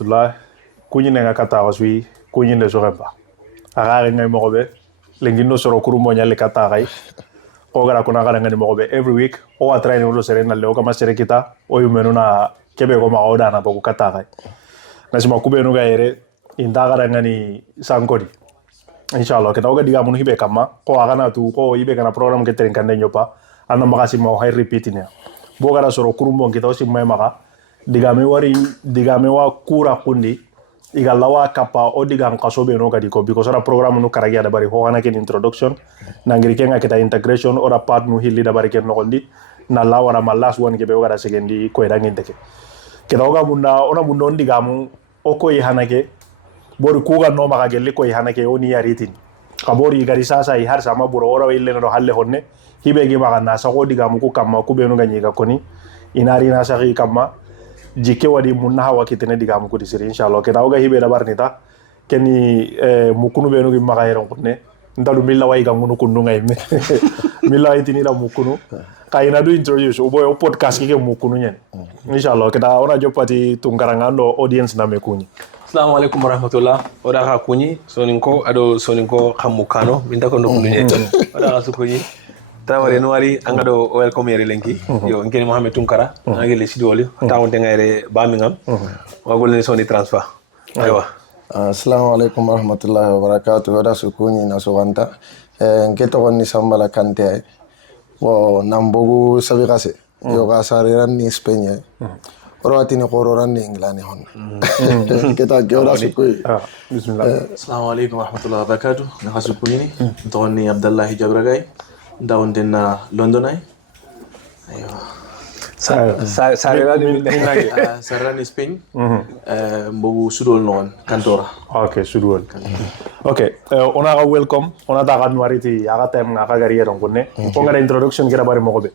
rahmatullah kunyi nga kata waswi kunyi de soremba agare ngay mogobe lengi no soro kuru mo nyale kata gai o gara kuna gara ngani mogobe every week o atra ni ulo serena le o kama sere kita o yumenu na kebe ko ma oda na boku kata gai nasima kubenu ga yere inda gara ngani sankodi inshallah kita oga diga mun hibe kama ko agana tu ko ibe kana program ke terin kande nyopa anna magasi mo hay repeating ya bo gara soro kuru mo kita o simma maka digame wa kura kundi iga lawa kapa o diga kasobe no kadi ko because ora program no karagi ada bari ho hana ken introduction nangiri kenga kita integration ora part no hilli da bari ken no kondi na lawa na malas won ke be wara segendi ko edangin teke kita oga munda ona mundo ndiga mu o ko hana ke bori kuga no maga gelli ko hana ke oni yaritin kabori gari sasa i har sama buro ora ille no halle honne hibe gi maga na sa ko diga mu ku kamma ku be no ganyi ga koni inari na sa gi kamma jike wadi munna hawa kitene diga mu kudi siri inshallah ke dawga hibe da barnita keni mukunu be no gi maga yeron kunne ndalu milla way ga ngunu kunu ngay me milla itini la mukunu kayina du introduce o boy o podcast ke mukunu nyen inshallah ke da ona jopati tungarangando audience na mekuni. Assalamu alaikum warahmatullah oda ka kunyi soninko ado soninko khamukano minta ko ndokunye oda ka sukuyi tawale no wari angado welcome yere lenki yo ngeni Mohamed Tunkara ngeli sidoli tawonte ngayre Birmingham wagolni soni transfer aywa assalamu alaikum warahmatullahi wabarakatuh oda sukunyi na sowanta ngeto konni sambala kante bo nambogu sabikase yo ga sariran ni Spain Orati ni kororan ni England hon. Kita kira sukui. Bismillah. Assalamu alaikum warahmatullahi wabarakatuh. Nakasukuni ni Tony Abdullah Jabragai. Daun dena London ay. Ayo. Sarani Spain. Mbogu sudol non kantora. Okay, sudol. Okay, ona ga welcome. Ona ta kan wariti aga tem nga ka gariye don kunne. Ko ngara introduction kira bari mo be.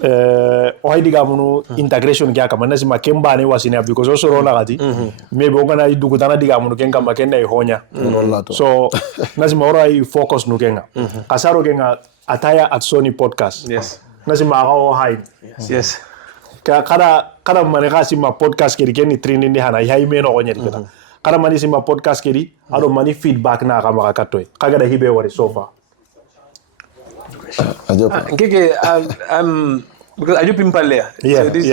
O hay diga munu integration kya kama nasima kemba ne wasine because also rona gati maybe ngana idugutana diga munu kenga makenda ihonya so nasima ora I focus no kenga kasaro kenga ataya at Sony podcast yes nasima aga o hay yes kada mane kasima podcast kiri kenni training ni hana hay meno onya dikata kada mani sima podcast kiri ado mani feedback na kama kakatoy kaga da hibe wari so far Ngeke because I do pimpalle. Yeah, so this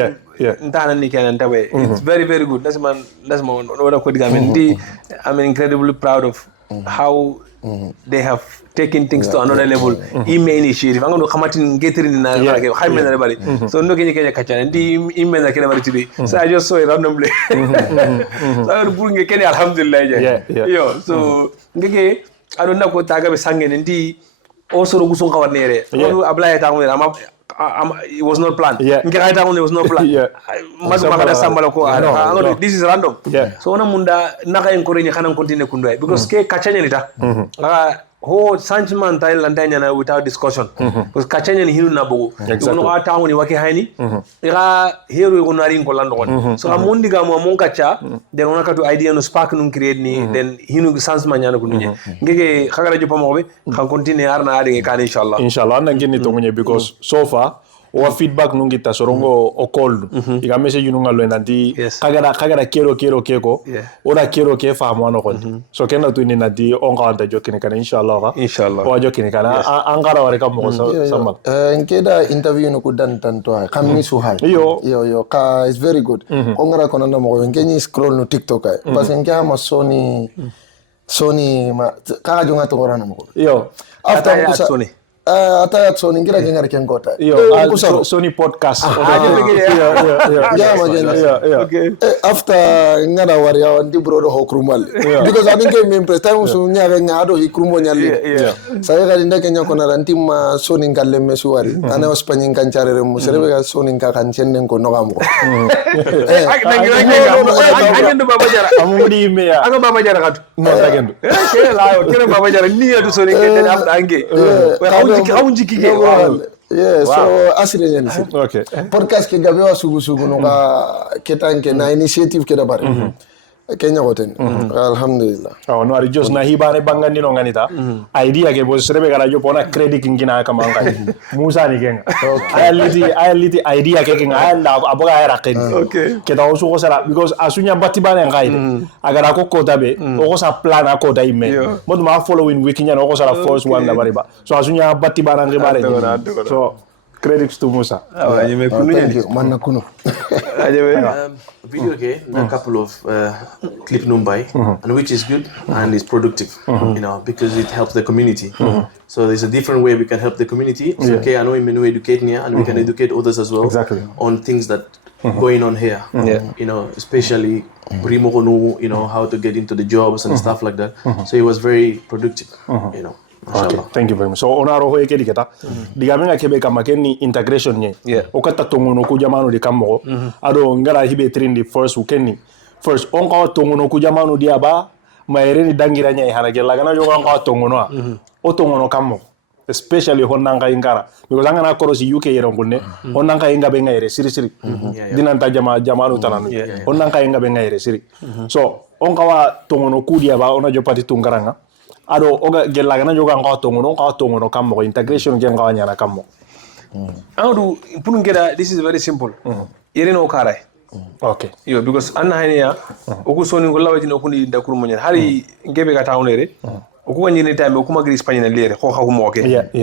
ntana ni kana ntawe. It's very good. That's man oda ko diga I'm incredibly proud of how they have taken things to another level. Email initiative. Angono khamatin getiri na ke khaymen na bari. So ndo kenya kacha ndi email na kena bari today. So I just saw it randomly. So I buru nge kenya alhamdulillah. Yo so ngeke adonna ko taga be sangen ndi also rugusun kawarnere abla ta ngere it was not planned ngira ta ngere was not planned magada sambala ko this is random so ona munda naka encourage kana continue kundwa because ke kachanya nita ho sanchman Thailand tanya without discussion because kachanya ni hinu na bugu ono ata ngoni wake haini ira hero ko nari ko lando so amundi ga mo mon kacha den ona katu idea no spark no create ni then hinu sanchman nyana ko nunye ngege khagara jopa mo be khan continue arna ade kan inshallah na ngeni to ngunye because so far o feedback nungita sorongo o call iga message nunga lo nanti kagara kero keko ora kero ke famo no kon so kena tu ni nanti onga anda jokini kana inshallah o jokini kana angara ware kam mo samal nkeda interview no kudan tanto kamni su hay yo ka is very good ongara konanda mo ngenyi scroll no TikTok ay parce que ama Sony ma ka jonga to ngorana mo yo after Sony ataya Sony ngira ngara kengota Sony podcast okay after ngara waria ndi brodo hokrumal because I think me impress time so nyaga ngado hikrumo nyali saya ga ndeke kenya kona rantima Sony ngalle mesuari ana Spain kanchare mo serebe ga Sony ka kanchen ko nogam ko agendo baba jara amudi meya anga baba jara katu no agendo kere baba jara ni adu Sony ngende after ange so asire yen okay podcast ke gabe wa sugu no ka ketanke na initiative ke da bare Kenya goten alhamdulillah no ari just na hibane bangandi no nganita idea ke bo serebe gara jo pona credit kingina kama ngai Musa ni kenga ayaliti idea ke kenga ayalla aboga era ken ke ta osu ko sara because asunya batibane ngai agara ko kota be o ko sa plan ko da imme mod ma following week nya no ko sara first one da bariba so asunya batibana ngai bare so credits to Musa. Thank you. Manna kuno. Video game, a couple of clip numbai, and which is good and is productive, you know, because it helps the community. So there's a different way we can help the community. So, okay, I know we educate here, and we can educate others as well on things that going on here. You know, especially Rimogonu, you know, how to get into the jobs and stuff like that. So it was very productive, you know. Okay, thank you very much. So onaro ho ekedi keta digamenga kebe kama kenni integration nye okata tongono ku jamanu di kammo ado ngara hibe trindi first weekend first onka tongono ku jamanu di aba maere ni dangira nya hana gella gana yo onka tongono o tongono kammo especially honanga ingara because angana korosi UK yero kunne honanga inga be ngaire siri dinanta jamanu tananu honanga inga be ngaire siri so onka wa tongono ku di aba ona jopati tungaranga ado oga gella gana joga tongono kammo integration gen ngawanya na kammo Audu punun geda this is very simple yere no karai okay yo because anna hanya oku soni ko lawati no kundi da kurmo nyen hari ngebe ga tawnere oku wani ni time oku magri spagne na lere ko xawu moke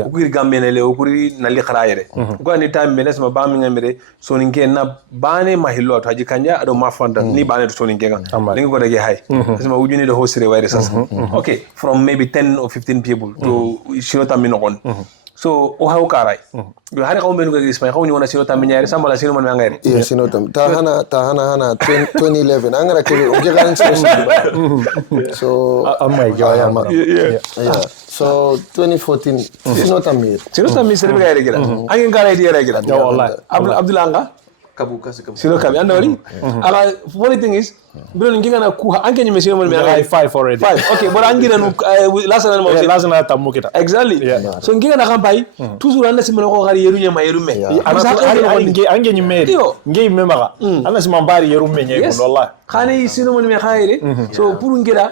oku gir gambe na le oku na li kharaayere ko ni time menes ma bami ngamire soni ngen na bane mahillo to haji kanja ado ma fonda ni bane to soni ngenga lingi ko dage hay sama wujuni do hosire wayre sas okay from maybe 10 or 15 people to shinota minokon so o hawo karay yo hari ko menu ga Spain ko wona sinota minyare sambala sino man ngare sinota tahana 2011 angara ke o gegan so oh my god so 2014 sinota mi serbe ga gira angin gara di gira wallahi Abdulanga kabu sino kabi andori ala funny thing is bro nginga na ku anke nyime sino man I 5 already 5 okay but angira no last na tamu kita exactly so nginga na kampai toujours anda simelo ko gari yeru nyama yeru me ange nyime nge memaga ana simambari yeru me nyego wallahi khani sino man me khaire so pour ngira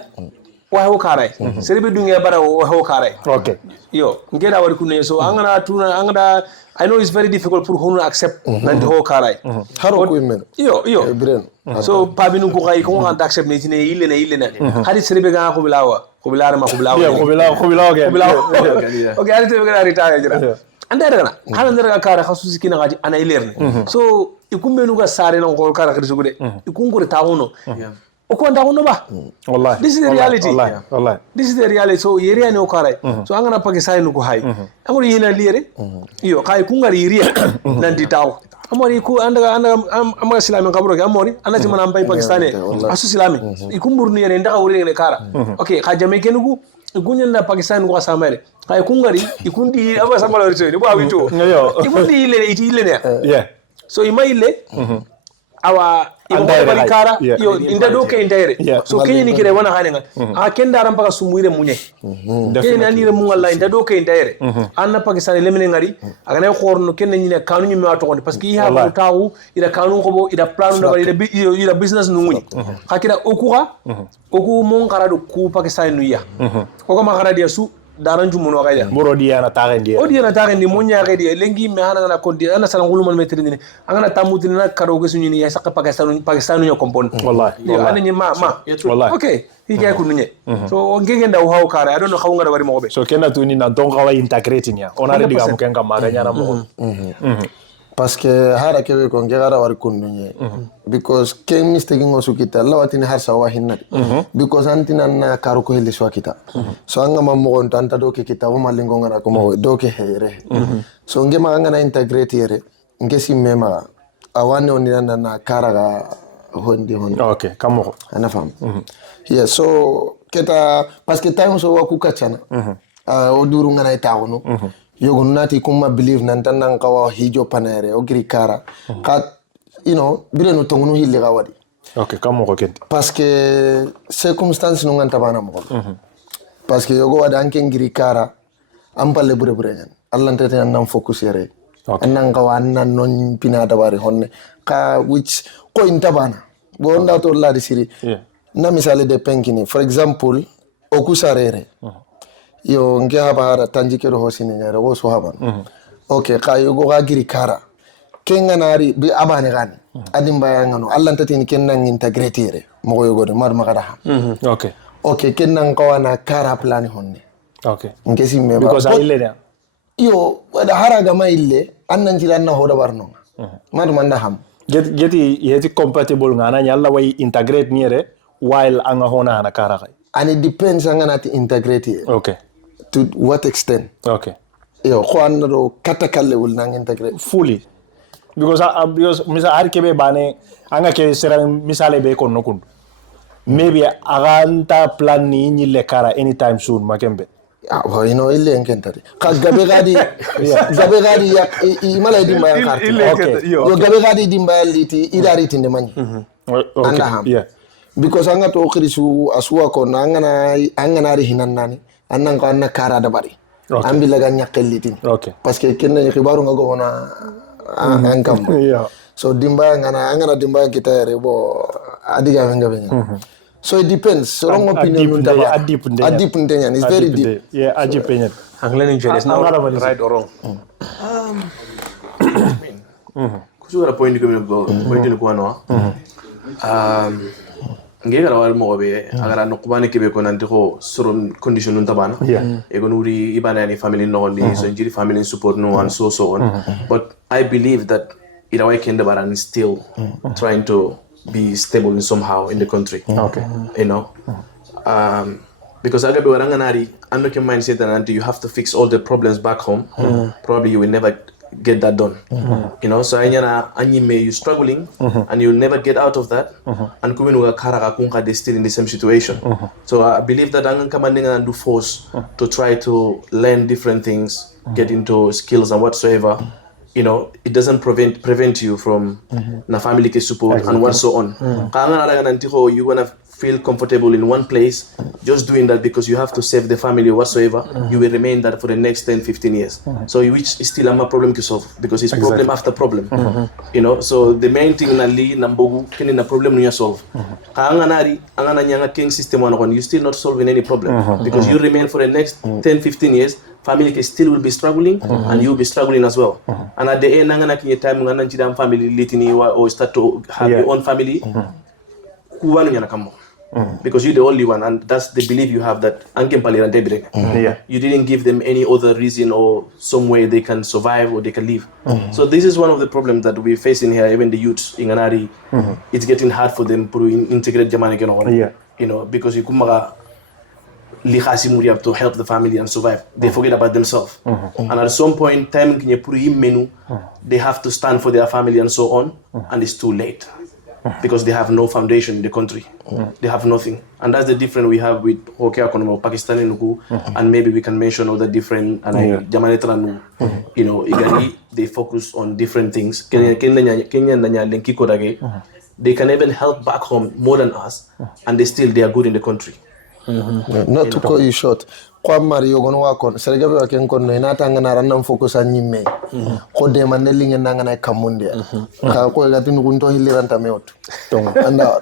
wa ho karay serbe dunga bara wa ho karay okay yo ngeda wari kunne so angada I know it's very difficult for Honu accept nanti ho karay haro ko men yo so pabinu ko kay ko nganta accept ne tine ile na hadi serbe ga ko bilawa okay hadi serbe ga retire jira anda daga hanan daga kara khasusi kina gaji ana ilerne so ikumbenu ga sare na ko kara khirsugude ikungure tawono ko nda hono ba wallahi this is the reality wallahi this is the reality so yeri ani okarai so angana pakistan ko hay amori hina liere iyo kay kungari yiri nanti taw amori ku anda amaga islami kabro ke amori anati manam bay pakistan asu islami ikumburni yere ndaka wuri ne kara okay ka jame kenugo gunyen na pakistan ko samere kay kungari ikundi aba samalo rito ni bo awito ikundi ile ne yeah so imaile awa ibari kara yo inda doke indere so kenye ni kire wana hanenga akenda rampaka sumuire munye kenye ani re mungalla inda doke indere anna pakistan lemene ngari agana khorno kenye ni kanu nyime wato ko parce que yi ha tawu ida kanu ko bo ida planu da ida business nunguni hakira oku mon karado ku pakistan nuya ko ko makara dia su daran jumuno kayda boro diana tagendi odiana tagendi monya kaydi lengi me hana na kondi ana salan gulum metri ni angana tamudina na karo gesu ni ya sakka pakistan yo kompon wallahi ana ni ma wallahi okay hige ko nunye so ngege nda hawo kara I don't know how ngara bari mo be so kena tuni na donc kawa integrate nya onare diga mo kenga ma ganya na mo parce que hara kebe ko ngara war kununye because ken mistake ngosu kita lawatini har sawa hinna because antina na karo ko heli swa kita so anga mammo on tanta do ke kita o malingo ngara ko mo do ke here so ngema anga na integrate yere ngesi mema awane onina na karaga hondi okay kamo ana fam yeah so keta parce que time so wa ku kachana o duru ngana itawono yogo nati kuma believe nan tan nan kawa hijo panere o gri kara ka you know bire no tongunu hille ga wadi okay kamo ko kenti parce que circonstance no nganta bana mo parce que yogo wada anken gri kara am palle bure nyan allah tete nan focus yere nan kawa nan non pina da bari honne ka which ko intabana bo nda to la di siri na misali de penkini for example okusarere yo nge haba hara tanjikero hosini nyare wo so haban okay kayo go giri kara kenga nari bi abane gani adim bayangano allah tatini kennan integratire mo yo gode mar magada ha okay kennan ko wana kara plan honne ngesi me because I ille yo wada haraga ma ille annan jiranna hoda barno mar manda ham geti yeti compatible ngana nyalla way integrate niere while anga hona ana kara kai and it depends on to integrate it. Okay. To what extent? Okay. Yo, Juan katakalle will nang integrate fully. Because misa arkebe bane anga ke sera misale be kon nokun. Maybe aganta plan ni le kara anytime soon makembe. Well, you know, ille enkentari. Cause gabegadi ya imala dimba ya kartu. Okay. Yo gabegadi dimba liti idariti ndemani. Okay. Yeah. Because anga to khirisu aswa ko angana ri hinannani annan ko anna kara da bari ambila ganya kelliti parce que kenna khibaru ngago wona ankam so dimba angana dimba kitare bo adiga wenga so it depends so wrong opinion undaba adip ndenya is very deep adip ndenya anglen is not right or wrong kusura point ko go point ko no ngegara wal mo be agara no kubane kebe ko nanti ko soron condition nun tabana e go nuri ibana ni family no ni so injiri family support no and so on but I believe that ira kende baran is still trying to be stable in somehow in the country you know because agabe waranga nari ando ke mindset that you have to fix all the problems back home probably you will never get that done you know so anyime you struggling and you'll never get out of that and kumenu ga kara kunka they still in the same situation so I believe that angan kamandinga and do force to try to learn different things get into skills and whatsoever you know it doesn't prevent you from na family ke support and what so on kanga na nanti ho you gonna feel comfortable in one place just doing that because you have to save the family or whatsoever you will remain that for the next 10-15 years so which is still a problem to solve because it's problem after problem you know so the main thing na li nambogu kini na problem you solve kanga nari angana nyanga king system on you still not solving any problem because you remain for the next 10-15 years family still will be struggling and you will be struggling as well and at the end angana kinye time ngana nchida family litini or start to have your own family kuwanu nyana kamo because you're the only one and that's the belief you have that you didn't give them any other reason or some way they can survive or they can live so this is one of the problems that we're facing here even the youth in Ganari it's getting hard for them to integrate Jamaica you know because you kumaga to help the family and survive they forget about themselves and at some point time they have to stand for their family and so on and it's too late because they have no foundation in the country. They have nothing. And that's the difference we have with Pakistani Nuku, and maybe we can mention other different, and Jamaica, you know, they focus on different things. They can even help back home more than us, and they are good in the country. Not to cut you short. Kwa Mario gono wako sergabe wake nkono inata ngana random focus anyime ko de manelinge nangana kamunde ka ko gati nukunto hiliranta meoto anda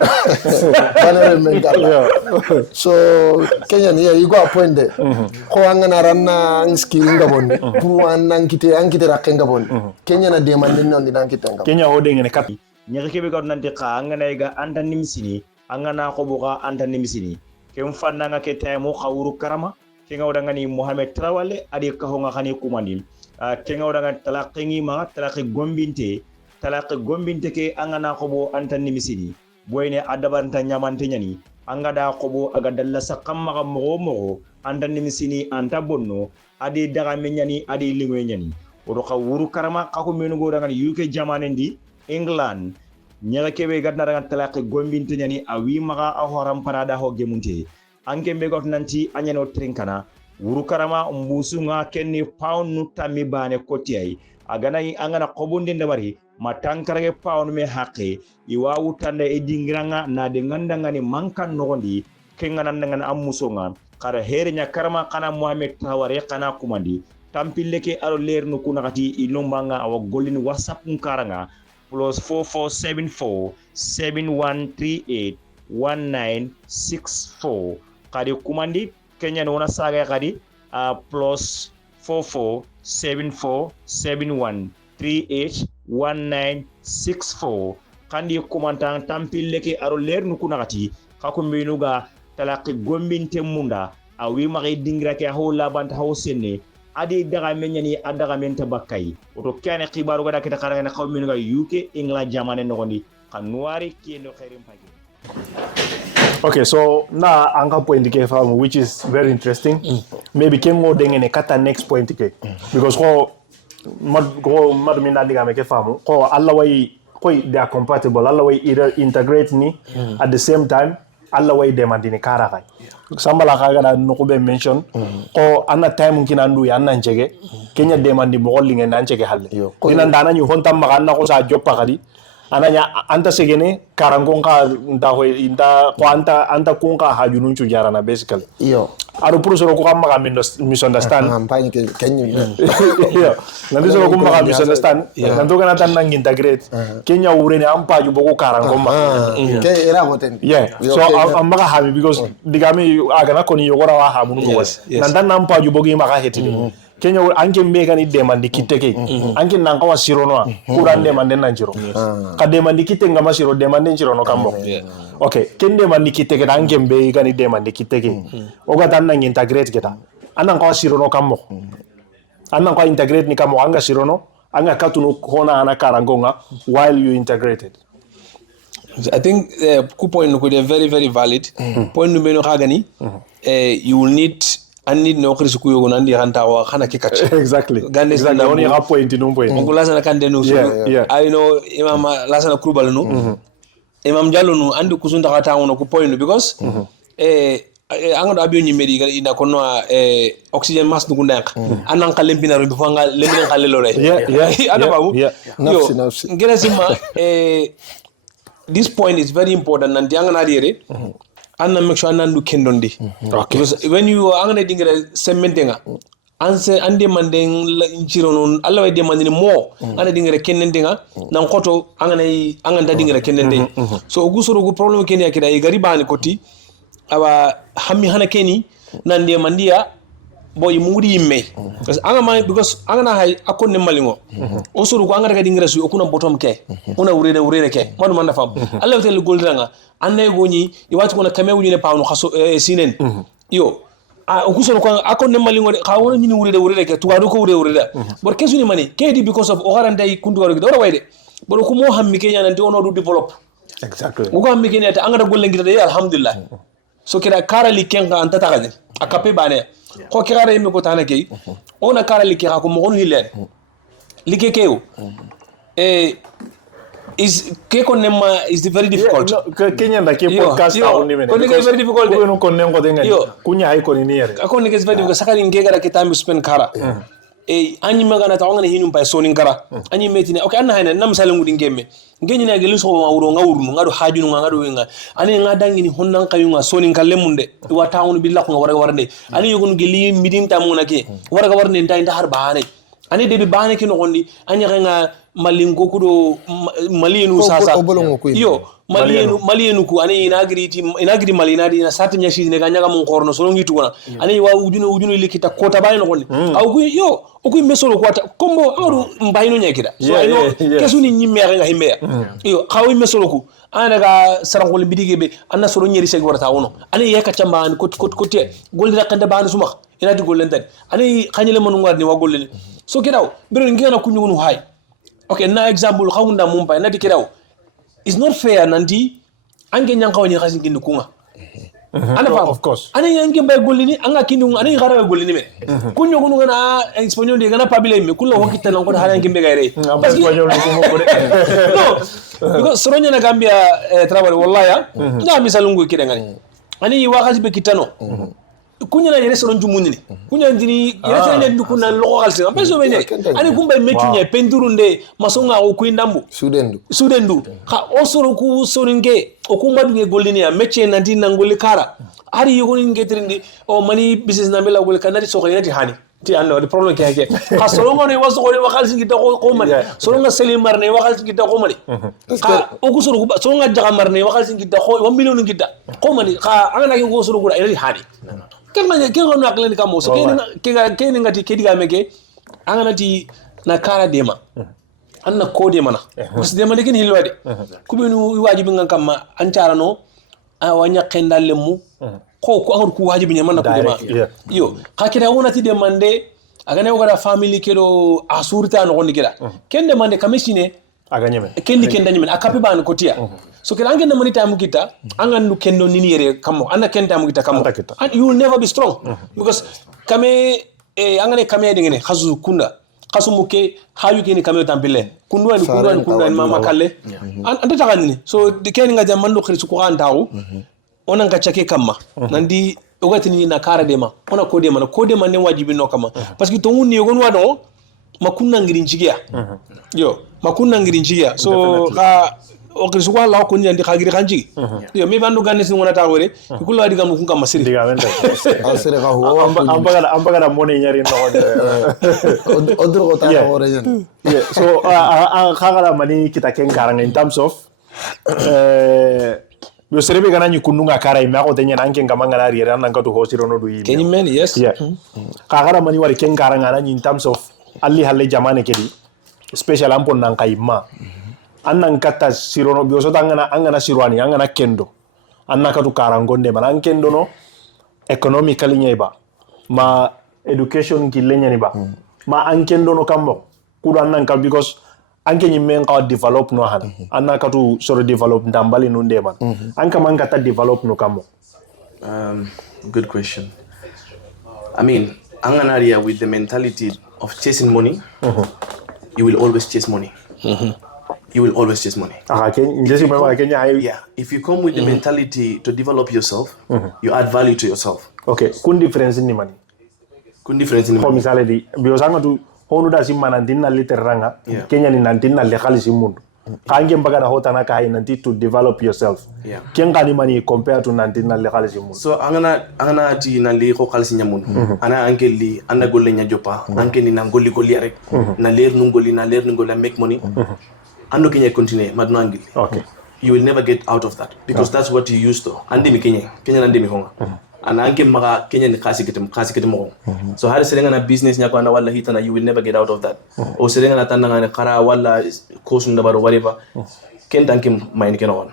banere mengala so Kenya ni you go appointe ko angana ranna skill ngabonde pour ankite rakenga bonde Kenya na de manene on dinkite ngabonde Kenya hode ngene kapi nyakebe ko nanti ka angana ga anta nimsini angana ko boka anta nimsini kem fanna nga ke taymo khawuru karama kenga udangani Mohamed Trawale adi kahonga khani kumandil kenga udangani talaqi gombinte ke angana khobo antani misidi boyne adabanta nyamante nyani angada khobo aga dalla sakamma mo antani misini anta bonno adi daga menyani adi lingwe nyani odo khawuru karama kako menugo udangani UK jamanendi England nyaka kebe gadna daga talaqi gombinte nyani awi maga ahoram parada ho gemunte anke mbegot nanti anyano trinkana wuru karama mbusunga kenni pound nutami bane kotiyai agana angana qobunde ndabari matankarage pound me haqqe iwa wutanda e dingiranga na de ngandangani mankan nogondi kengana ngana amusonga kara hernya karama kana Mohamed Taware kana kumandi tampilleke alo lernu kunakati ilombanga awa golini WhatsApp nkaranga +4474 7138 1964 kadi kumandi Kenya wona saga kadi plus 447471381964 kandi kumantan tampille ke aro ler nu kunati kakumbinuga talaki gombinte munda awi mari dingra ke hawla banta hawsene adi daga menyani adaga menta bakay oto kane xibaru gada kita karana xawminuga UK England jamane nogondi kanwari kendo khairim pagi. Okay, so now anchor point ke fam, which is very interesting. Maybe can more dengene kata next point ke because ko madumina diga me ke fam ko alla way ko they are compatible, alla way either integrate ni at the same time alla way demand ni kara kai sambala kaga na no ko be mention ko anna time kina ndu ya nan jege Kenya demand mo linge nan jege halle ina ndana ñu hontam magana ko sa joppa kadi ananya anta segene karangonka ndaho inda ko anta kunka hajunun cu jarana basically aru professor ko kam maga misunderstand campagne ke Kenya yo nandi so ko maga misunderstand nando kana tan nang integrate Kenya urene ampa ju boko karangoma ke era hoten so amaga hami because digami agana koni yogora wa ha munu was nandan ampa ju bogi maga hetide Kenya anke mega ni demand kiteke anke nanga wa sirono kuran demand nan jiro ka demand kite ngama siro demand jiro no kambo okay ken demand kiteke anke mega ni demand kiteke oga tan nang integrate kita anan ka sirono kambo anan ka integrate ni kambo anga sirono anga katunu kona ana karangonga while you integrated. I think ku point ko de very very valid point no meno kagani you will need anni no khrisu ku yogo nandi hanta wa khana ke kache exactly gande exactly oni ha point no point on lasana kande no so I know imam lasana krubal no imam jallo no andi kusunda kata wono ku point because angodo abiyo nyimeri ga ina kono oxygen mask ndu ndank anan ka lempina ro bifo nga lempina ka lelo re ada babu nafsi ngere sima this point is very important and yangana dire anna make sure nandu kendondi because when you angane dingere sementenga anse ande mandeng inchiro non alla way demandini mo ande dingere kennendenga nan koto anganta dingere kennende so ogusoro go problem kenya kida e garibani koti awa hammi hana keni nan de mandia boy mudi yimme because angana hay akonne malingo o suru ko angata kadi ngresu okuna bottom ke una urede ke manu manda fam alla tel goldanga anne goni i wati ko na kamewu ni ne pawno khaso sinen yo o kusoro ko akonne malingo ka wona ni urede ke tuwado ko urede bor kesu ni mani kedi because of o garande kundu waro do wayde bor ko mo hammi kenya nan de ono du develop exactly o ko hammi kenya ta angata golle ngita de alhamdulillah so kira karali kenga anta tagani akape bane ko kira yimi ko tanake ona karali kira ko mo gonu hilen likekeo is keko nema is very difficult Kenya da ke podcast au ni mene ko ni very difficult ko no konnen ko denga kunya hay ko ni yere ko ni very difficult sakari ngegara kitambi spend kara anyi magana ta ngana hinum pay sonin kara anyi metine okay anna hayna nam sale ngudi ngemme ngeni na gelu so ma wuro ngawurnu ngado hajunu ngado winga ani ngadangi ni honnan kayunga sonin kalle munde wa taawunu billah ko warga warde ani yogun geli midin tamuna ke warga warde nda inda har baane ani debi baane ki no gondi anya nga malingo kudo malienu sasa yo malienu ku ani inagri malina di na sati nyashi ne ganya mon korno so ngi tugona ani wa ujuno likita kota bani no gondi aw ku yo o ku mesolo kwata kombo aru mbayino nyekida so ay no kesu ni nyimme nga himbe yo xawi mesolo ku ana daga sarangol bidige be anna soro nyeri seg warata wono ani yeka chamba an ko te golli rakande bani suma ina di gollen tan ani khanyele monu ngarni wa gollen so kidaw bere ngena ku nyunu hay okay na example khawunda mumpa na di kidaw is not fair nanti ange nyanka woni khasi ngindu kunga ana fa of course ani yange bay gollini anga kindu ani garawe gollini me kunyo gunu gana espagnol de gana pabile me kullo wakita nan ko hala yange be gayre parce que espagnol ko mo ko no because soronya na gambia travel wallahi na misalungu kide ngani ani wakati be kitano kunya na yere soron jumunni kunya ndini yere tane ndu kunna logo kalsi am beso bene ani kumba metunya pendurunde masonga o kuindambu sudendu ha osoro ku soringe o kumba duge goldini ya meche nanti nangoli kara ari yogoni ngetrindi o mani business na mela gol kanati so kayati hani ti anno the problem ke ka solo ngone waso ko wakal singita ko mani solo nga seli marne wakal singita ko mani ka o ku solo solo nga jaga marne wakal singita ko 1 million ngita ko mani ka angana ke ko solo gura eri hani ken ma ke ko na aklen ka mo so ke ngati ke diga meke angana ti na kara dema anna ko de mana parce de man ken hilwade kubinu wajibi ngan kam an carano a wanya kendal mu ko angor ku wajibi ne man na ko dema yo ka kida wonati de mande aga ne wogara family kedo asurta no gondi kida kende mande kamishine aga nyeme kendi kenda nyeme akapi ban ko tiya so kila angenda mani tamu kita angan nu kendo nini yere kamo anna kenda mu kita kamo and you will never be strong because kame angane kame de ngene khasu kunda kasu muke hayu kini kame tampile kundwa ni mama kalle anda tagani so de keni nga jamando khrisu ko antawu onan ka chake kamma nandi ogati ni na kara dema ona ko dema ne wajibi no kama parce que to ngunni gon wado makunna ngirin jigiya yo makunna ngirin jigiya so ka o khrisu ko la ko nyandi khagiri kanji yo mi bandu ganne sin wona tawore kullu wadi gam kun kam masiri diga wenda asere ka huwa ambaga moni nyari no odro ko ta hore yen so khagara mani kita ken karanga in terms of yo serebe gana nyikununga kara ime ako tenya nanke ngamanga na riera nanga to hosiro no duyi can you man yes khagara mani wari ken karanga na in terms of alli halle jamane kedi special ampon nan kayma annan kata sirono bioso angana sirwani angana kendo anna katu karangonde man an kendo no economically nyeba ma education kilenya ni ba ma an kendo no kambo kudu annan ka because anke nyimen ka develop no han anna katu soro develop ndambali no ndema anka man kata develop no kambo good question. I mean, anganaria with the mentality of chasing money, you will always chase money. You will always chase money. Yeah. If you come with the mentality to develop yourself, you add value to yourself. Okay. Kun difference in money. Kun difference in money. Misale di biosanga tu honu da simma nantinna literanga Kenya ni nantinna legali simundu. Kange mbaga na hota na kai nanti to develop yourself. Yeah. Kenga ni money compared to nantinna legali simundu. So angana ti na le ko kalsi nyamundu. Ana angeli ana golle nya jopa, angeli na golli rek. Na leer nungoli make money. Ando Kenya continue madnangili. Okay. You will never get out of that because that's what you used to. Andi mi Kenya andi mi honga. Ana anke maga Kenya ni kasi kitem. So hari serenga na business nyako anda wala hitana, you will never get out of that. O serenga na tanda na kara wala kosu ndabaro whatever. Kenta anke main kenon.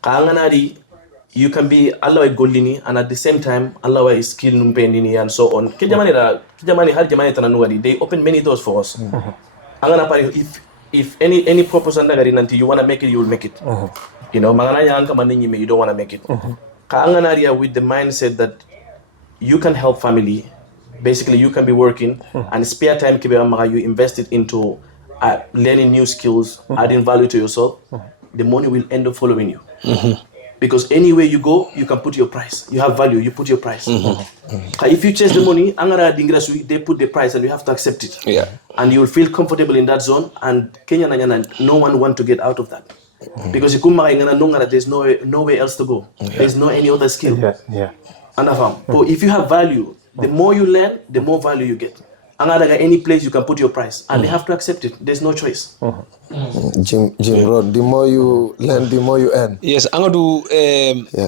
Kaangana di you can be Allah golini and at the same time Allah is skill numpendini and so on. Kijamani har jamani tananuadi. They open many doors for us. Angana pari if any purpose until you want to make it, you will make it. You know, you don't want to make it. Kaanganaria with the mindset that you can help family. Basically, you can be working and spare time you invest it into learning new skills, adding value to yourself. The money will end up following you. Because anywhere you go, you can put your price. You have value, you put your price. If you chase the money, they put the price and you have to accept it. Yeah. And you will feel comfortable in that zone. And Kenya, no one want to get out of that. Because there's nowhere else to go. There's no any other skill. Yeah. But if you have value, the more you learn, the more value you get. Any place you can put your price, and they have to accept it. There's no choice. Jim Rod, the more you learn, the more you earn. Yes, angadu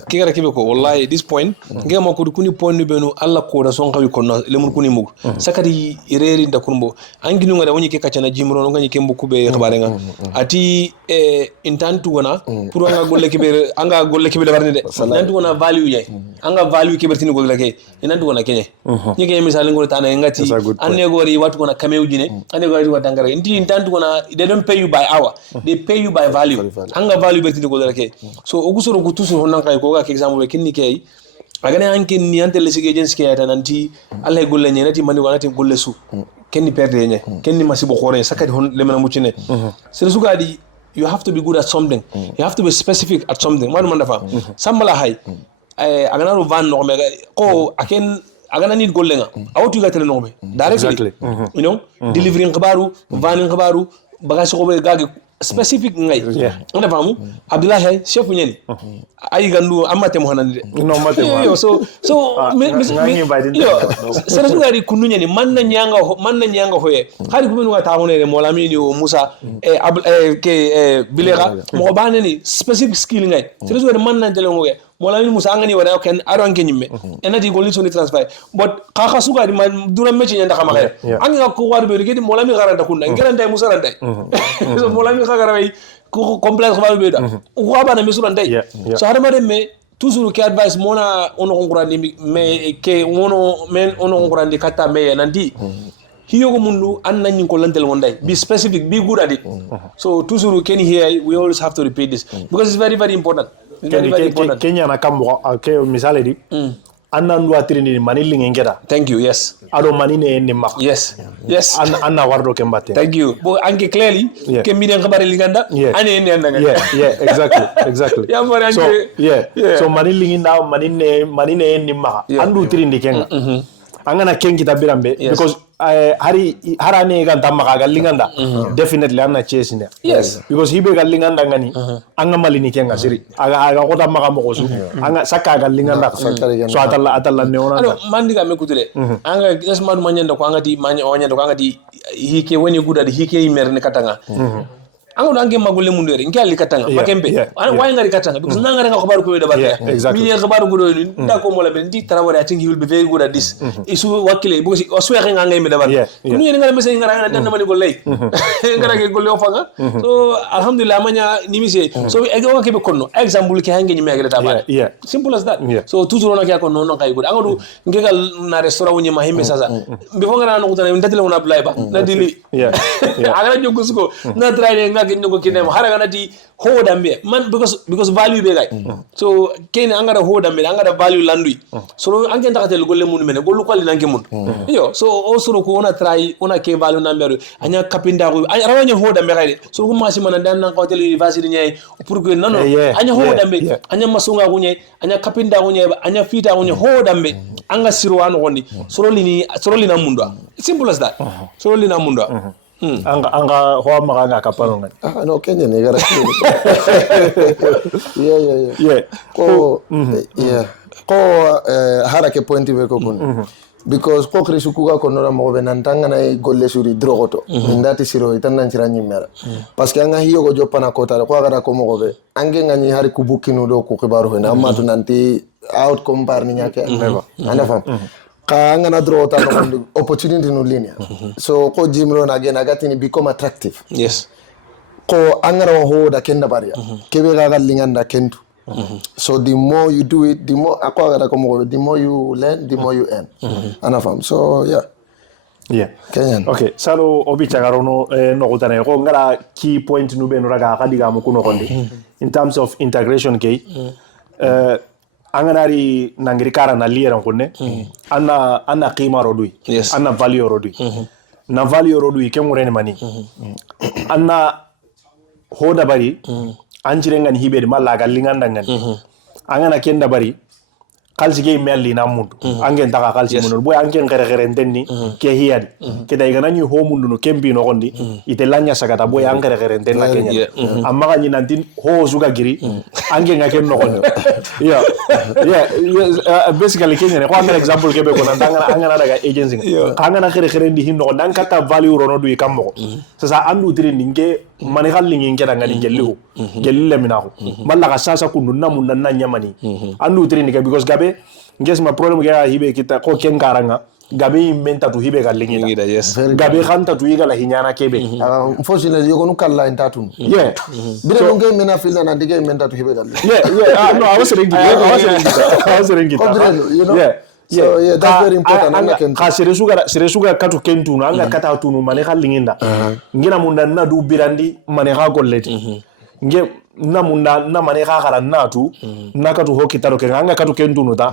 kigara kibeko wallahi this point ngema ko kuni point ni beno alla ko da son kawi kono lemur kuni mug sakati ireri nda kurbo anginu ngada woni ke kacana Jim Rod ngani kembu kube khabare nga ati intantu gona pour anga golle kibe barni de nantu gona value ye anga value kibe tini golle ke nantu gona kenye nyike misali ngol tana ngati anne gori watu gona kamewjine anne gori watu dangara inti intantu gona they don't pay you by hour, they pay you by value. Anga value betini ko dalake. So ogusoro gutusu honan kay ko ga example kinni kay agane anke ni ante lesige agency kay ata nanti Allah golle nyenati mani wanati golle su kenni perde nye kenni masibo khore sakati hon lemana mucine sere sugadi you have to be good at something, you have to be specific at something man dafa samala hay agana ro van no mega ko aken agana need golle nga awtu ga tele no me directly you know delivering khabaru vanin khabaru bagage ko be gage specific ngai ona famu Abdullahi chef nyani ay gandu amate mo hanande no mate mo so sere sugari kunu nyani man na nyanga hoye hari kuma nuga ta honere molami ni Musa ke bilega mo banani specific skill ngai sere sugari man na jelo ngoge molami Musa ngani wala ken aron kenyime enati golni soni transfer but kaka sugari man dura mechi nyanda kama kay anga ko warbe rigedi molami garanta kunna ngeranta Musa ranta so molami kagara way ko complexe ba be da ko bana misura ndai so har mare me toujours ke advice mona ono ngurandi me ke ono men ono ngurandi kata me nandi hiyo mundu anna nyin ko lantel wonday be specific, be good at it. So toujours ken here we always have to repeat this because it's very very important. Kenya na kambo ke misale di anna ndu atrini manili ngengera. Thank you. Yes. Ado manine ni mak. Yes. Yes. Anna wardo kembate. Thank you. Bo anke clearly ke mine ngabare linganda ane ene anda. Exactly. So manili nginda manine ni mak. Andu trindi kenga. Angana kengi tabirambe because harane ga damma ga linganda definitely anna chasing because hibe ga linganda ngani anga malini kenga siri aga ko damma ga mo su anga saka ga linganda so atalla ne ona alo mandiga me kutule anga esma manyanda ko anga di manyanda ko anga di hike woni gudade hike imerne katanga anga ange magulle mundere ngali katanga makembe why ngari katanga because nangare nga khabaru ko da barya mi ne khabaru gudo nda ko mola ben di trawari I think he will be very good at this isu wakile because oswe nga ngay me da barya kunu yene ngara message ngara dan mani gollay ngara ke golle ofanga so alhamdulillah manya nimise so e go ke be konno example ke hange ni megre ta ba simple as that so toujours on ka konno non kay good anga du ngegal na restaurant woni ma himbe sasa be fo ngara no kutana ndatile wona blay ba na dili aga jogu suko na try ngako kinem haraga nati hodambe man because value be gay so kene angara hodambe angara value landui so angen takatel golle mun mene gollu ko linanke mun yo so o soro ko ona try ona ke value namberu anya kapinda ko rawanya hodambe gay so ko masi man dan nan ko tel university nyay pour que non anya hodambe anya masunga ko nyay anya kapinda ko nyay anya fita ko nyay hodambe anga sirwano gondi soro lina mundwa simple as that soro lina mundwa anga hoa maganga kapano ngani no Kenya ne gara ko harake pointi be ko kun because ko krisukuga ko nora mo be nantanga na golle suri drogoto ndati siro itanna ncira nyimera parce que anga hiyo go jopana ko tara ko gara ko mo be ange ngani hari kubukinu do ko kibaru na amma to nanti outcome par ni nyake anda fam ka ngana drota no opportunity no linear so ko jimro na gena gatini become attractive ko angara ho da kenda baria kebe ga linganda kentu so the more you do it the more akwa ko mo the more you learn the more you earn anafam so Kenyan. Okay, salo obi chagarono no gutane ko ngara key point no be no raga kadiga mo kuno kondi in terms of integration kay anganari nangirikara na liera konne anna qima rodui anna value rodui na value rodui ke murene mani anna hoda bari anjirengan hibede malla gallinganda ngani angana kenda bari kalsi ge melli na mundu angen taka kalsi mundu boy angen gere ndenni ke hiyadi ke day ganani ho mundu no kembi no gondi ite lanya sagata boy angere gere ndenna kenya amma ganyi nantin ho suga giri angen ngakem no gondi basically kenya ko an example ke be ko angana daga agency angana gere ndi hinno dan kata value rono du kammo sasa andu tiri ninge mani hallingi ngeda ngani gellu gelille minaho malla ka sasa kundu namun nan nyamani andu tiri ninge because gabe ngesma problem ga hibe kita ko ken garanga gabe menta tu hibe galingida gabe khanta tu igala hinyana kebe unfortunately you gonna kala intatu bile nge mena feel na ndige menta tu hibe galingida no I was ringing you know so that's very important anga ken ka seresuga katu kentu no anga kata tunu mane khalinginda ngina munda na du birandi mane kha golleti nge namunda na mane kha khara natu nakatu hokitaro ke anga katu kentu no ta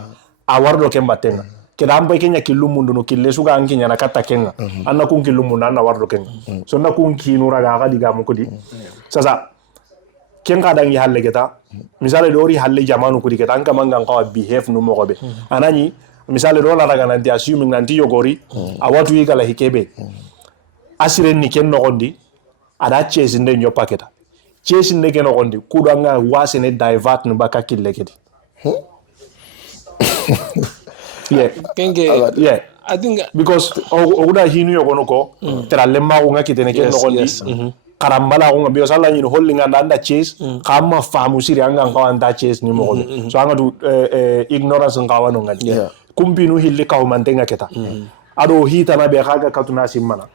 awardo kembatenga kedambo kenya killumundu no killesuga anginya na kata kenga anna kun killumundu anna wardo kenga so na kun kinura ga diga mu kudi sasa kenga dangi halle geta misale dori halle jamanu kudi geta anka manga qawa behave no mogobe anani misale do la daga nanti assuming nanti yogori awatu igala hikebe asire ni ken no gondi ada chesinde nyo paketa chase ne keno kondi kudo anga wase ne divert no baka kille kedi yeah yeah I think because oguda hinu yo kono ko tera lemma ko ngaki tene keno kondi karambala ko ngabi osala ni holding anda chase kama famu siri anga anda chase ni mo so anga du ignorance ngawa no ngadi kumpinu hilli ka mantenga keta ado hita na be kaga katuna simmana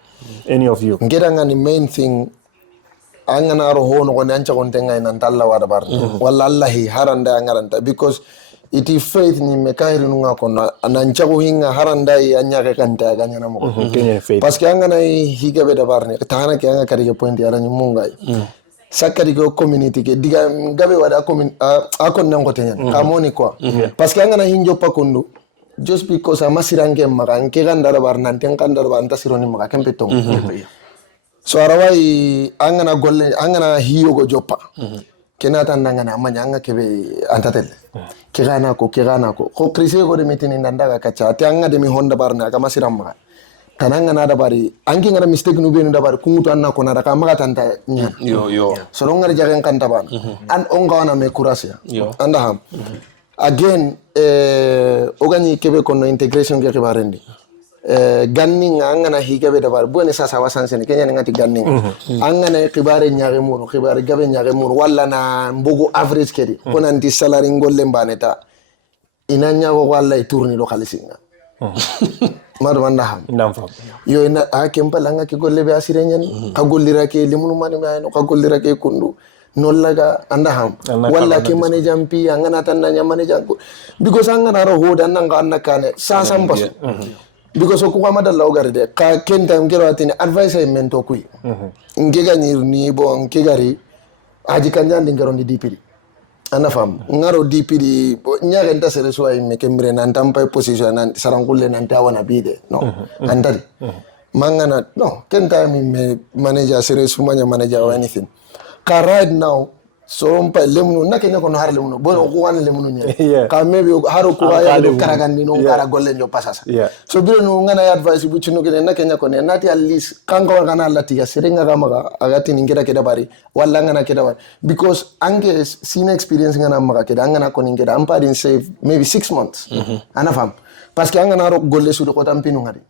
any of you ngeda ni main thing anga na ro hono ko nancha kon tenga ina talla wada bar walla allahi haranda ngaranta because it is faith ni mekairi nunga ko nancha ko hinga haranda anya ke kanta ganya na mo parce que anga na higa be da bar ne tana ke anga kari ke point yara ni mungai sakari ko community ke diga gabe wada akon nan ko tenyan kamoni quoi parce que anga na hinjo pakundu just because amasirange maka nke gandara bar nanti gandara bar anta sironi maka kempe tong so arawai angana golle angana hiyo go joppa kenata nangana amanya anga kebe antatel kirana ko krise ko de mitini ndandaga kacha ati anga de mi honda bar na kama siram maka tananga na da bari anki ngara mistake nu benu da bari kungutu anna ko na da kama tanta nya yo so ngara jagen kanta ban an onga wana me kurasia anda ham again ogani kebe kono integration ke barendi ganning angana higebe dabar buene sasa wasansene kenya ngati ganning angana kibare nyaare muru kibare gabe nyaare muru walla na mbugu average kedi kona ndi salary ngolle mbaneta inanya go walla e tourni do khalisinga madu manda ham ndam yo ina akempa langa ki golle be asire nyani ka gollira ke limunu mani mayno ka gollira ke kundu nollaga anda ham walla ke manager mpi angana tananya manager because angana ro hoda nanga annakane sasa mbaso because ko ma dalla ogarde ka kenta ngero atini advice ay mento kuy ngega ni bo ngegari aji kanjandi ngero ndi dipiri ana fam ngaro dipiri nyaga nda sere so ay me kembre nan tampa position nan sarangulle nan tawana bide no andari mangana no kenta mi me manager sere sumanya manager or anything ka right now so mpa lemnu nakenya kono har lemnu bo ko wan lemnu nya ka maybe haro ko ya do karagandi no gara golle nyo pasasa so bilo no ngana advice bu chino kene nakenya kono nati at least kanko ngana lati ya serenga kama agati ningira keda bari walla ngana keda bari because ange seen experience ngana maka keda ngana kono ngeda ampa din save maybe 6 months ana fam parce que ngana ro golle su do ko tampinu ngari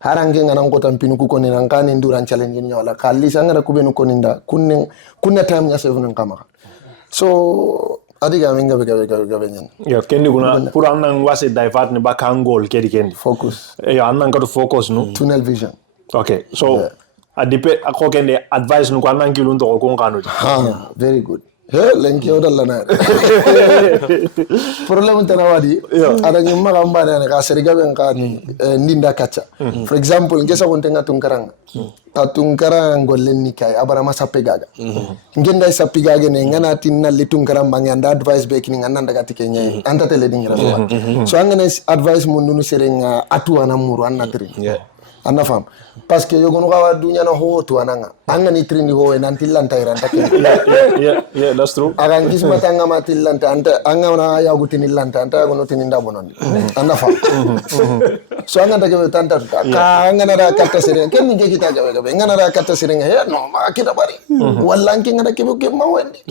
harange ngana ko tampinu ku koni nan kan enduran challenge ni wala kalli sangara kubenu koninda kunna time nya save nan kama so adiga minga be nyen yo kendi kuna pour annan wase divert ne bakangol kedi kendi focus yo annan ko focus no tunnel vision okay so adipe ako kende advice no ko annan kilun to ko ngano very good lenki odalla na problem tana wadi ada nyimma gamba na ka seriga ben ka ndinda kacha for example ngesa ko tenga tunkaranga tatungkarang gollen ni kay abara masappe gaga ngenda sappe gaga ne ngana tinna litungkaram bangi anda advice be kini ngana daga tikenya anta tele dingira so angane advice mun nunu serenga atu ana muru anna tri anna fam parce que yogono gawa dunya na ho to ananga angani trindi ho en antillanta iranta ke yeah that's true agan gisma tanga matillanta anta anga na ya gutini lanta anta gono tininda bonon anna fam so anga daga tanta ka anga na da katta sere ken nge kita ga be ngana da katta sere he no ma kita bari walla anke ngada ke ke mawendi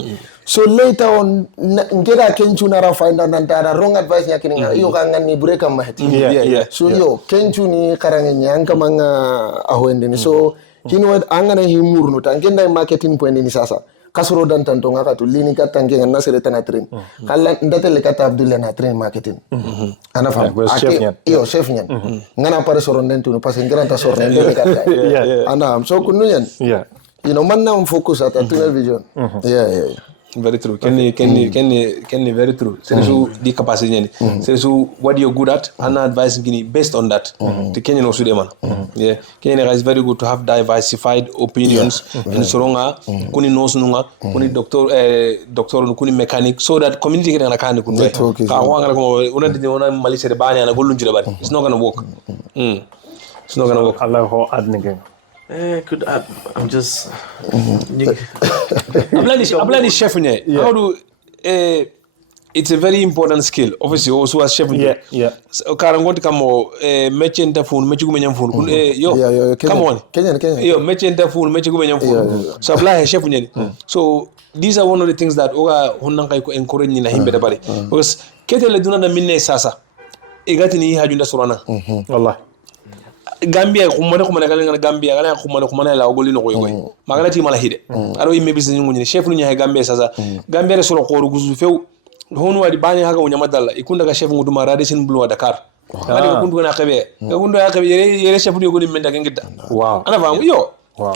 so later on ngeda kenchu na ra find out anta da wrong advice yakini yo ka ngani break am maheti so yo kenchu ni karange nyanga manga ahoende ni so kino angana himurno tangenda marketing point ni sasa kasro dan tanto ngaka to lini katange ngana sere tana train kala ndatele kata abdulla na train marketing ana fa yo chef nyen ngana pare soron den tunu parce ngana ta soron den kata ana so kununyen you know man na focus at tunnel vision yeah very true kenny very true so di capacity ni so what you're good at and advice gini based on that to Kenya no sude man Kenya is very good to have diversified opinions in soronga kuni nosununga kuni doctor kuni mechanic so that community kana kan kunwe ka wanga ko una di ona malisere bani ana gollunjira bari it's not going to work it's not going to work Allah ho adnige could I'm just I'm chef nye how do it's a very important skill. Obviously, also as chef. Yeah. So, karangoti kamo meche nta phone, meche kumenya phone. Yo, come on. Kenyan. Yo, meche nta phone, meche kumenya phone. So apply chef nyani. So these are one of the things that oga honanka ko encourage ni na himbe da bari. Because ketele duna na minne sasa. Igati ni hajunda surana. Wallahi. Gambia kumana kala Gambia kala kumana la ogoli no koy magala ti mala hide aro imme bis ni ngoni chef ni Gambia sasa Gambia soro ko rugusu few honu wadi bani haga wonya madalla ikunda ka chef nguduma radishin bulu Dakar ali ko kundu na xebe ga kundu ya xebe yere chef ni ko ni menda ngita Wow. ana fam yo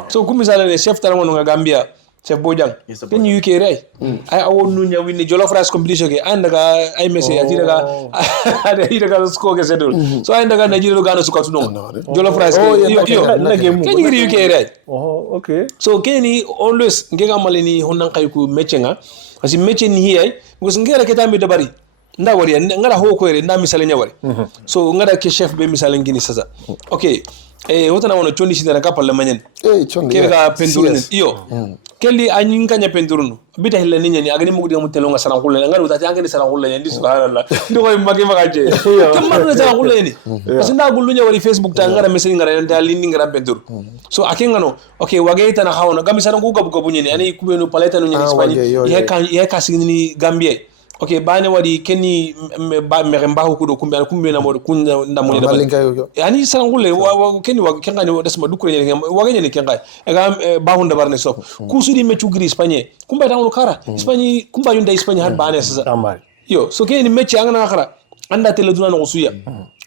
so kum misala ne chef tara wono Gambia chef Bojang ken UK ray ay awon nu nya winni jollof rice competition ke andaga ay message ati daga ada ida ga sko ke sedul so ay daga Nigeria gana sukatu non jollof rice yo ken ngiri UK ray Okay. so keni always ngega maleni honan kay ku meccenga parce que meccen hi ay because ngera ke tambe dabari nda wari ngara ho ko re nda misale nyawari so ngara ke chef be misale ngini sasa okay wotana wono chondi sidara kapal le manyen chondi kega pendurun iyo kelli anyin kanya pendurun bita hilla ninya ni agani mugudi mu telonga sanan kulle ngara utati angani sanan kulle ndi subhanallah ndo koy magi magaje tamma sanan kulle ni parce nda gullu nyawari Facebook ta ngara message ngara nda lindi ngara pendur so akenga no okay wagaita na hawno gami sanan ku gabu gabu nyeni ani kubenu paleta no nyeni Spain ye ka signi Gambie okay bane wadi kenni ba mere mbahu kudo kumbe na mo kunna ndamo ni da yani sangulle kenni wa kenga ni dasma dukure ni waganya ni kenga ga bahu ndabar ne so kusudi mechu gri Spain kumba ta kara Spain kumba yunda Spain har bane sa yo so kenni mechi angana kara anda tele duna no suya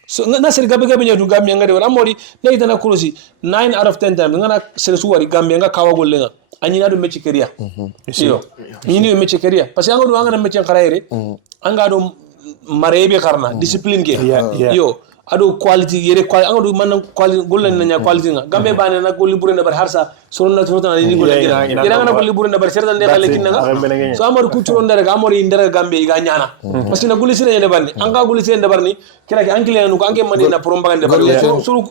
so na ser gabe nyatu Gambia ngade wala mori na itana kurosi 9 out of 10 times ngana ser suwari Gambia nga kawa gollenga anyina do mechi keria yo ni mechi keria parce que angado angana mechi karaire angado marebe karna discipline ke yo ado quality yere quality angado man quality gollen nanya quality nga Gambia bane na golli burenda bar harsa soronna torta ni gollen yera ngana golli burenda bar serta de xale kinanga so amar ku turo ndere amori ndere Gambia iga nyana parce que na golli sire de barni anga golli sire de barni kira ke ankile no ko anke mani na propaganda barni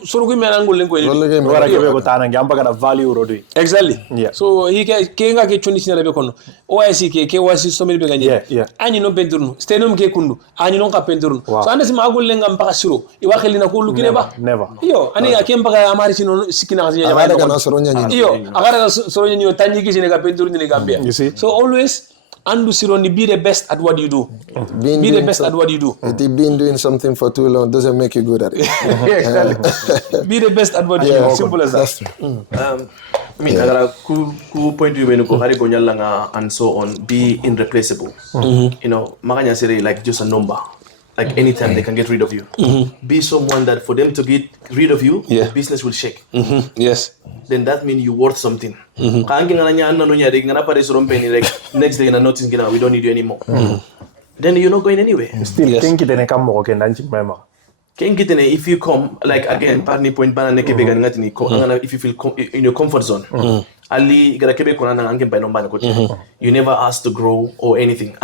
suru ko mena gollen ko ni wara ke ko tana ngamba kana value rodui exactly so he ke nga ke chondi sinare be kono OIC ke wasi so mel be ganje ani no penturnu stenum ke kundu ani no ka penturnu so ande sima golle ngam paka siro iwa khelina ko lukine ba never yo ani akem paka amari sino sikina ngasi ya ba kana soro nyani yo agara soro nyani tanji ki sine ka penturnu ni Gambia so always and Sironi, be the best at what you do. Be the best at what you do. If you've been doing something for too long, doesn't make you good at it. Exactly. Be the best at what you do. Simple as that. That's true. I mean, I got a cool point you when hari gonyalanga and so on. Be irreplaceable. You know, maganya say like just a number. Like anytime they can get rid of you. Be someone that for them to get rid of you, business will shake. Yes. Then that means you're worth something. Like next day in a notice, we don't need you anymore. Then you're not going anywhere. Still, if you come, like again, partly point banana if you feel in your comfort zone. You never ask to grow or anything.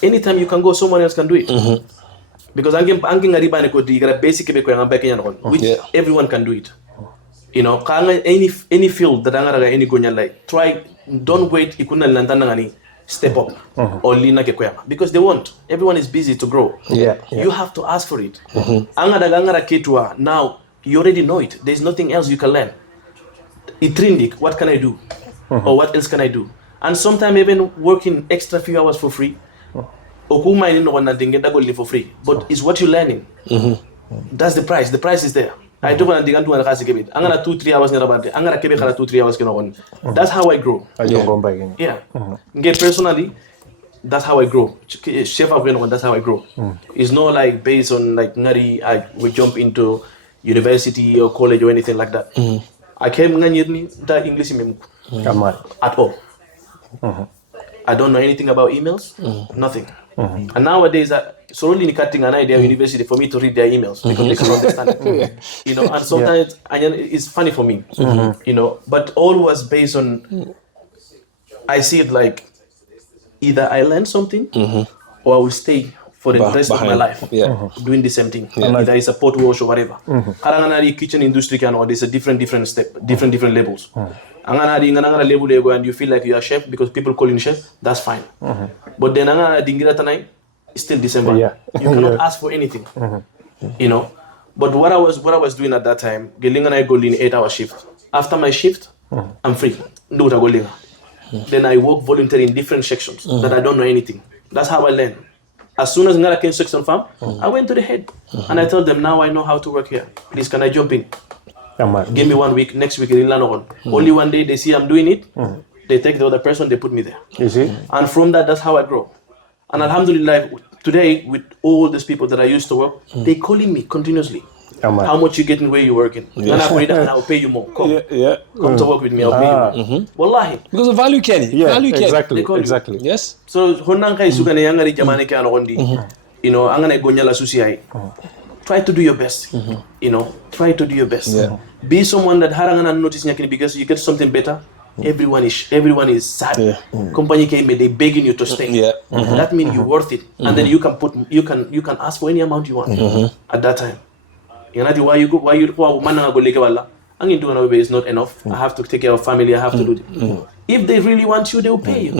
Anytime you can go, someone else can do it. Because you got a basic which everyone can do it. You know, any field that any gonya like try, don't wait, step up or lina because they won't. Everyone is busy to grow. You have to ask for it. Now you already know it. There's nothing else you can learn. Itrindic, what can I do? Or what else can I do? And sometimes even working extra few hours for free. For free, but it's what you're learning. That's the price. The price is there. I don't want to dig into an I'm gonna 2-3 hours near about it. I'm gonna keep it 2-3 hours. That's how I grow. Yeah. Personally, that's how I grow. Chef of that's how I grow. It's not like based on like Ngari, I would jump into university or college or anything like that. I came that English at all. I don't know anything about emails, nothing. And nowadays, so only cutting an idea university for me to read their emails because they can understand it. You know, and sometimes it's funny for me, you know, but all was based on, I see it like either I learn something or I will stay for the rest of my life doing the same thing. Either it's a pot wash or whatever. Kitchen industry there's a different step, different levels. Angana di ngana level ego and you feel like you are chef because people call you chef, that's fine. But then angana dingira tanai, it's still December. Yeah. You cannot ask for anything. You know. But what I was doing at that time, gelinga and I go in 8-hour shift. After my shift, I'm free. Do go linga. Then I work voluntarily in different sections that I don't know anything. That's how I learn. As soon as Ngara came section farm, I went to the head and I told them, now I know how to work here. Please, can I jump in? Give me 1 week, next week, only one day they see I'm doing it, they take the other person, they put me there. You see? And from that's how I grow. And Alhamdulillah, today, with all these people that I used to work, they calling me continuously. How much you getting where you working? And I'll pay you more. Come, come to work with me, I'll pay you more. Wallahi. Because of value Kenny. Yeah, Value Kenny. exactly. Yes. So honanka isugane yangari jamane ke anondi. You know, angane gonyala susiyai. Try to do your best. You know, try to do your best. Be someone that harangana notice nyakini because you get something better. Everyone is sad. Company came, they begging you to stay. That means you're worth it, and then you can ask for any amount you want at that time. You know why you go mananga go leke wala. Angin do na is not enough. I have to take care of family. I have to do it. If they really want you, they will pay you.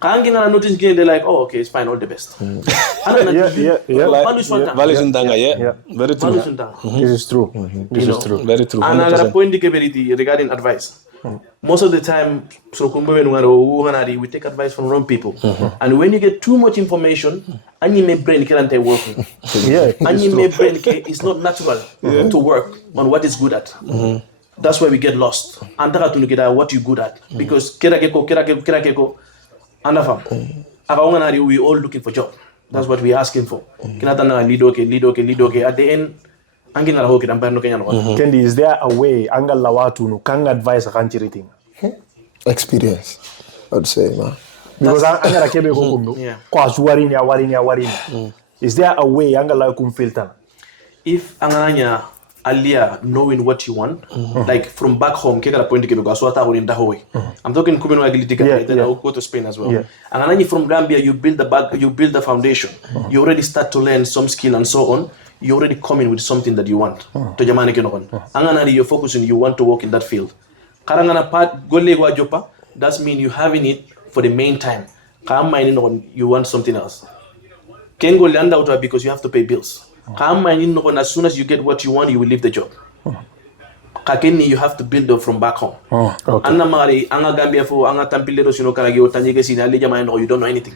Kangina notice they're like, oh, okay, it's fine, all the best. Yeah. Value Sundanga, yeah. Very true. This is true. This is true. Very true. And I got a point regarding advice. Most of the time, we take advice from wrong people. And when you get too much information, and you may brain can't work. And you may brain is not natural to work on what is good at. That's why we get lost. And that's to get what you're good at. Because kerakeko, and we all looking for job. That's what we're asking for. Lidoke. At the end, Kendi, is there a way angal lawatu no kang advice akanchiri thing? Experience, I'd say, man. Because angara kebe kokundo kwa warini. Is there a way angal la kumfilter? If angaranya alia knowing what you want, like from back home, kekala point kebe kwa swata in Dahoi. I'm talking kumeno agilitika, then I'll go to Spain as well. Angaranya from Gambia, you build the foundation. You already start to learn some skill and so on. You already come in with something that you want. To jamane kenokon. Anganari you're focusing, you want to work in that field. Karangana part golle wa jopa, that means you having it for the main time. Kam mining on you want something else. Can go land out because you have to pay bills. Kam mining on as soon as you get what you want, you will leave the job. Kakeni you have to build up from back home. Anna mari anga Gambia fo anga tampilero sino karagi otanyege sina ali jamane no you don't know anything.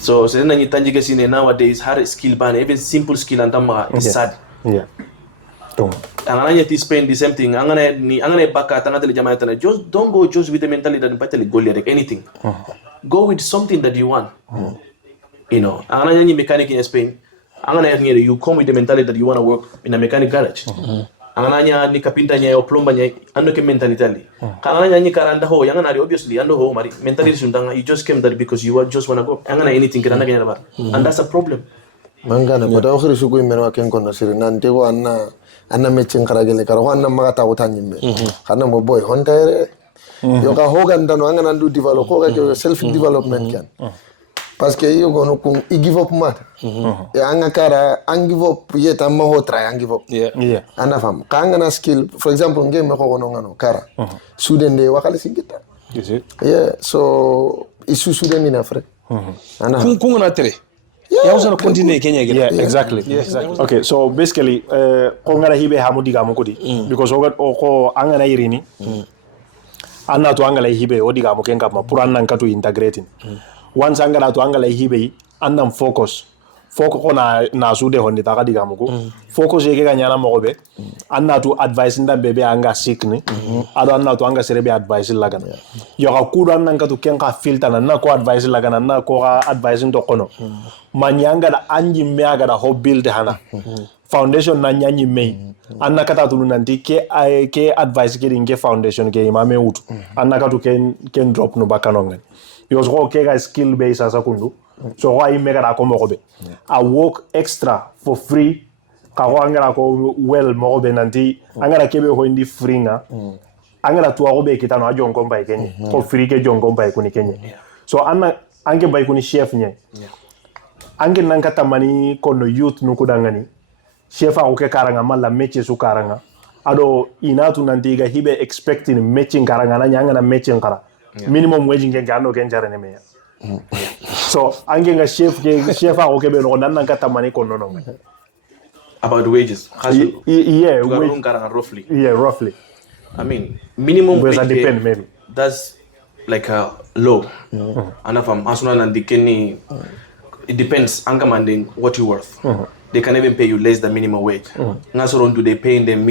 So nowadays hard skill ban even simple skill and is sad. Yeah. Angana Spain the same thing. Angana baka tangata jamaitan. Just don't go just with the mentality that battle goal like anything. Go with something that you want. You know, angana mechanic in Spain. Angana you come with the mentality that you want to work in a mechanic garage. Angana ni kapinta nya o plumber nya ando ke mentality. Angana ni karanda ho yangana obviously ando ho mari mentality sundanga you just came there because you just want to go. Angana anything kirana kenya ba. And that's a problem. Mangana pada akhir suku imeno aken kono siri nanti ko anna mechin karagele karo anna magata utanyimme. Karena mo boy hontere yo ka hogan dano angana ndu develop ko ka self development kan. Parce que you go no give up mat. Anga kara give up yet amma ho try give up. Yeah. Ana fam. Kanga na skill for example ngem ko no ngano kara. Student de wakali singita. Is it? Yeah, so isu student ni afre. Ana. Kungu na tere. Yeah, also continue Kenya again. Yeah, exactly. Okay, so basically kongara hibe hamudiga mukudi because oko angana irini. Anna to angala hibe odiga mukenga ma puranna nkatu integrating. Once angala to angala hibe annam focus na sude honde takadiga muko focus yeke ganyana mogobe anna to advice nda bebe anga sikni ado anna to anga serebe advice lagana yo ka kudo anna ngatu kenka filter na ko advice lagana na ko advice ndo kono manyanga da anji meaga da ho build hana foundation na nyanyi mei anna kata tulu nanti ke advice ke dinge foundation ke imame utu anna katu ken drop no bakanonga because ko ke ga skill base asa kundu so why mega da ko mogobe I work extra for free ka ho angara ko well mogobe nanti angara kebe ho indi free nga angara tu agobe kitano ajo ngomba ikenye ko free ke jongo ngomba ikuni kenye so anna ange bai kuni chef nye ange nankata mani kono youth nuku dangani chef a oke karanga mala meche su karanga ado inatu nantiga hibe expecting matching karangana nyanga matching kara minimum wage ngenga ando kenjare ne meya so angenga chef ako kebe no nan kata mani ko nono About wages. Yeah, roughly. Yeah, roughly. I mean, minimum wage depend maybe. That's like a low. And if I'm asking and it depends on what you're worth. They can even pay you less than minimum wage. Nasoron do they pay them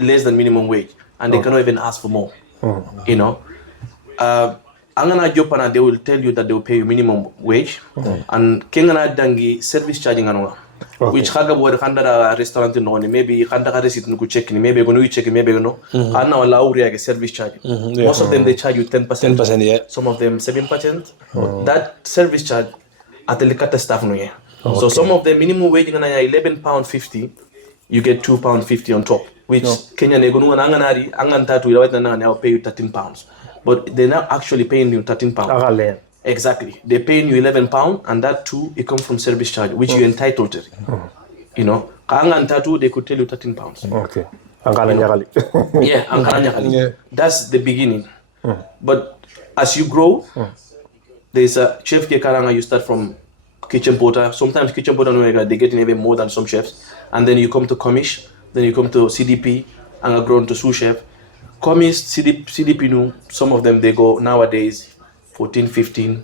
less than minimum wage, and they cannot even ask for more. You know, Angana Jopana, they will tell you that they will pay you minimum wage, and Kengana Dangi service charging anwa. Which kaga boy kanda restaurant no maybe kanda receipt no check ni maybe go no check maybe no ana wala uri service charge. Most of them they charge you 10%. 10%, yeah. Some of them 7%. That service charge at the likata staff no yeah. So some of the minimum wage na £11.50, you get £2.50 on top, which Kenya nego no anganari angantatu ilawet na now pay you £13. But they're not actually paying you £13. Exactly. They're paying you £11, and that too, it comes from service charge, which you're entitled to. You know, they could tell you £13. Okay. Yeah, that's the beginning. But as you grow, there's a chef Karanga, you start from kitchen porter. Sometimes kitchen porter, they get even more than some chefs. And then you come to commish, then you come to CDP, and are grown to sous chef. Commish, CDP, some of them, they go nowadays 14, 15,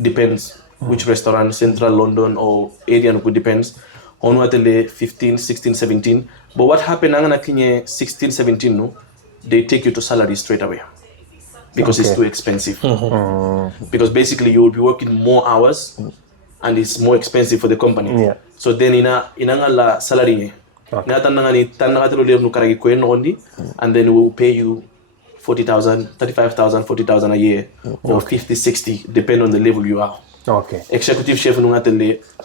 depends which restaurant, Central London or area, depends. On what 15, 16, 17. But what happened, angana kinye 16, 17, no, they take you to salary straight away because it's too expensive. Because basically you will be working more hours and it's more expensive for the company. Yeah. So then inanga la salary and then we will pay you 40,000, 35,000, 40,000 a year, or 50, 60, depending on the level you are. Okay. Executive chef up to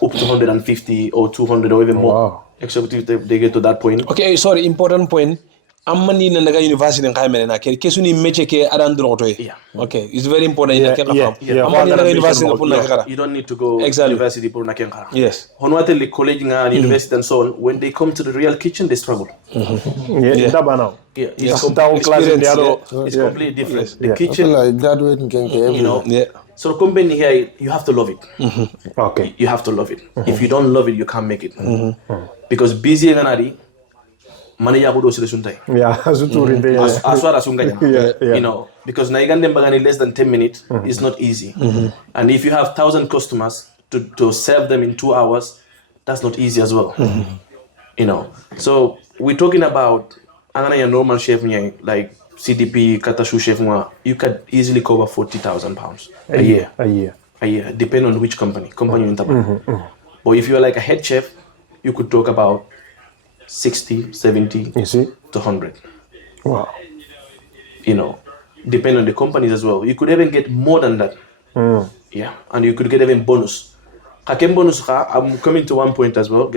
150 or 200 or even more. Wow. Executive, they get to that point. Okay, sorry, important point. Amani na naga university ngai mena na ke kesuni meche ke adan droto Yeah. Okay, it's very important in Kenya. Amani naga university na punna kara. You don't need to go university for Kenya. Yes. Honwate le college and university and so on, when they come to the real kitchen, they struggle. Yeah. It's completely different. The I kitchen, feel like graduating can you know. Yeah. So the company here, you have to love it. Okay. You have to love it. If you don't love it, you can't make it. Because busy and money ya kudo sile suntai. Yeah, Aswara sunga Yeah. You know, because naigande mbagani less than 10 minutes is not easy. And if you have 1,000 customers to serve them in 2 hours, that's not easy as well. You know, so we're talking about a normal chef like CDP, Katashu chef, you could easily cover £40,000 a year. A year, depending on which company in Tabak. But if you're like a head chef, you could talk about 60, 70 to 100. Wow. You know, depending on the companies as well. You could even get more than that. Yeah, and you could get even bonus. Kakem bonus, I'm coming to one point as well.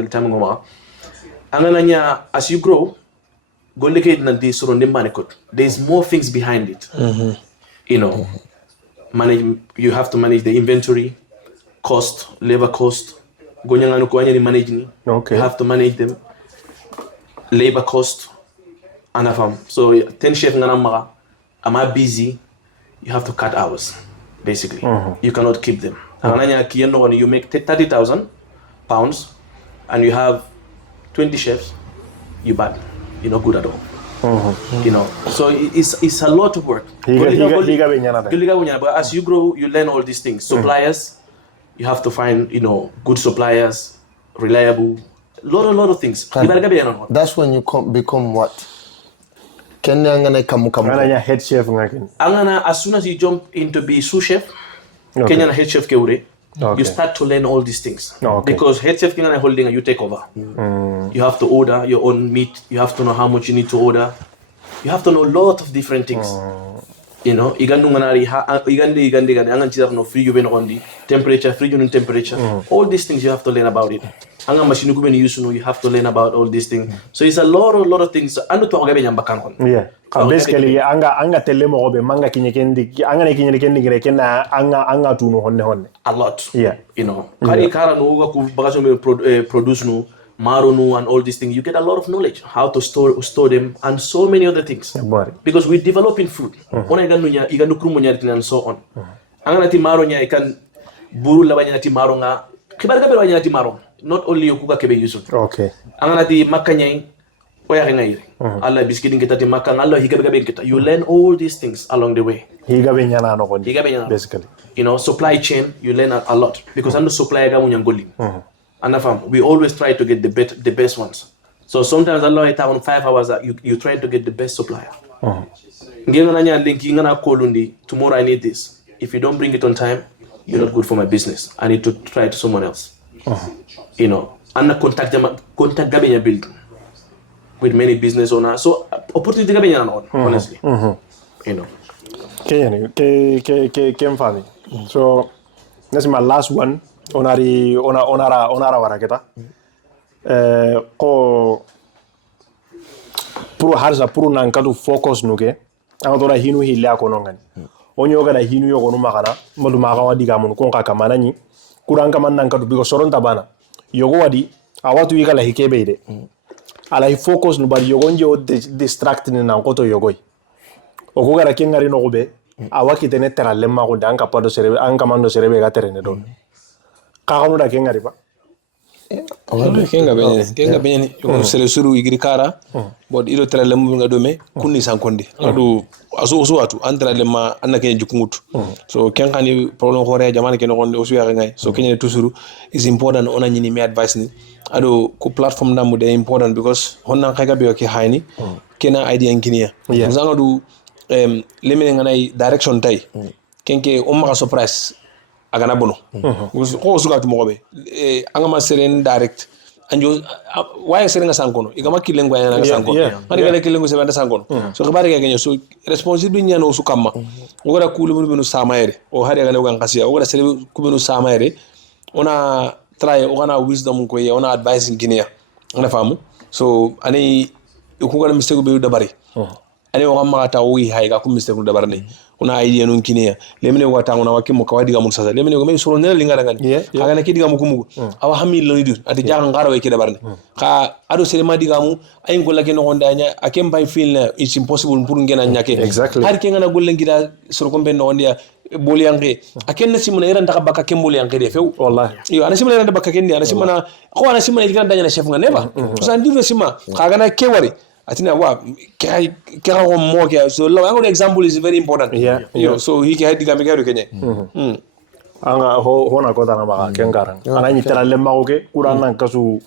As you grow, there's more things behind it. You know, you have to manage the inventory, cost, labor cost. You have to manage them. Labor cost, and so 10 chef am I busy? You have to cut hours, basically. You cannot keep them. You make £30,000 and you have 20 chefs, you're bad. You're not good at all. You know, so it's a lot of work. But as you grow, you learn all these things. Suppliers, you have to find, good suppliers, reliable. Lot of things. That's when you become what? Angana head chef As soon as you jump into be sous chef, Kenyan head chef keure, you start to learn all these things. Because head chef Kenyan holding, you take over. You have to order your own meat. You have to know how much you need to order. You have to know a lot of different things. You know, temperature. All these things you have to learn about it. You have to learn about all these things. So it's a lot of things. Yeah. Basically, anga telemo obe manga kinyekendi anga kinyekendi grekena anga tunu honne. A lot. Yeah. You know, produce no marunu and all these things, you get a lot of knowledge how to store them and so many other things. Because we're developing food. Ona iganu krumo nyari and so on. Angana ti maro nya ikan buru labanya ti maro nga kibar ka banya ti maro. Not only yokuka kebe yusun. Okay. Angana ti makanya oya ngai. Allah biskidin kita ti makang Allah higabe kita. You learn all these things along the way. Higabe nyana no kondi. Basically. You know, supply chain, you learn a lot because under supply ga munyangoli. And we always try to get the best ones. So sometimes Allah it on 5 hours you try to get the best supplier. Tomorrow I need this. If you don't bring it on time, you're not good for my business. I need to try to someone else. You know, and contact Gabenya build with many business owners. So opportunity Gabenya on honestly. You know. Family. So that's my last one. Onara waraketa. Ko puru harza puru nankatu focus nuke. Angadora hinu hilia konongani. Onyo gada hinu yo konu makana. Madu makawa diga mun konka kamana ni. Kuranga man nankatu biko soronta bana. Yogo wadi awatu yigala hikebe ide. Ala focus nu bari yogo nje distract ni nankoto yogoi. Okugara kengari no gobe. Awaki tene tera lemma ko danka pado serebe anka mando serebe ga terene don. Kakanu da kengari ba. Kenga benye yo sele suru igiri kara bod ilo tera lemma nga dome kunni sankonde adu aso watu andra lemma annake jukungutu so kenga ni problem hore jamana ken gonde osu ya ngai so kenya tusuru is important ona nyini me advice ni adu ko platform namu de important because honna kayga be ki hayni kena idea engineer zanga du lemene nganai direction tay kenke umma surprise agana bono ko suka to mobe anga ma seren direct anjo why seren sankono igama kilengo yana sankono mari gele kilengo se banda sankono so xibare ga genyo so responsible nyano su kamma ngora kulu mu benu samaere o hari ga lewan kasiya o gora sere ku benu samaere ona try o gana wisdom ko ye ona advice guinea ona famu so ani ko gana mistake be dabari ani o gamma ta wi hay ga ku mistake dabari ne una idea nun kineya lemene wata ngona wakimo kawadi ga mun sasa lemene go me soro nela linga ngani aga na kidiga mu kumugo awa hamil lo nidur ati jaga ngara we kida barne ka ado sele madi ga mu ay ngola ke no gonda nya akem bay feel na it's impossible pour ngena nyake har ke ngana golle ngida soro ko ben no ndia boli yanke aken na simuna era ndaka baka kem boli yanke de few wallahi yo ana simuna era baka ken ana simuna ko ana simuna igana danya na chef nga neba so andiru sima kaga na kewari atina wa kera ko mo ke so law an example is very important so he ke diga me garu kenye anga ho na ko dana ba kengaran ana ni tera lemma ko ke kurana kasu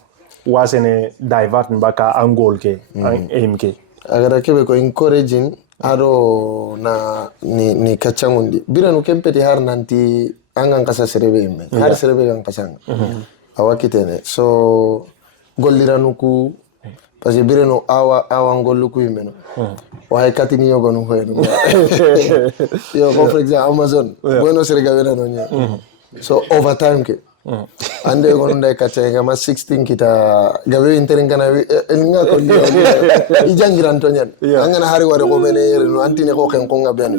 wasene divert mbaka angol ke an aim ke agara kebe ko encouraging aro na ni kachangundi biranu kempeti har nanti angan kasa serebe me har serebe kan kasanga awakitene so golliranuku parce que bireno awa ngolluku yimeno way katini yogo no hoyno yo ko for example Amazon bueno serega wena no nya so overtime ke ande gono ndai katenga ma 16 kita gawe interengana nga ko liyo ijangiran to nyen angana hari ware ko bene yere no antine ko ken ko ngaben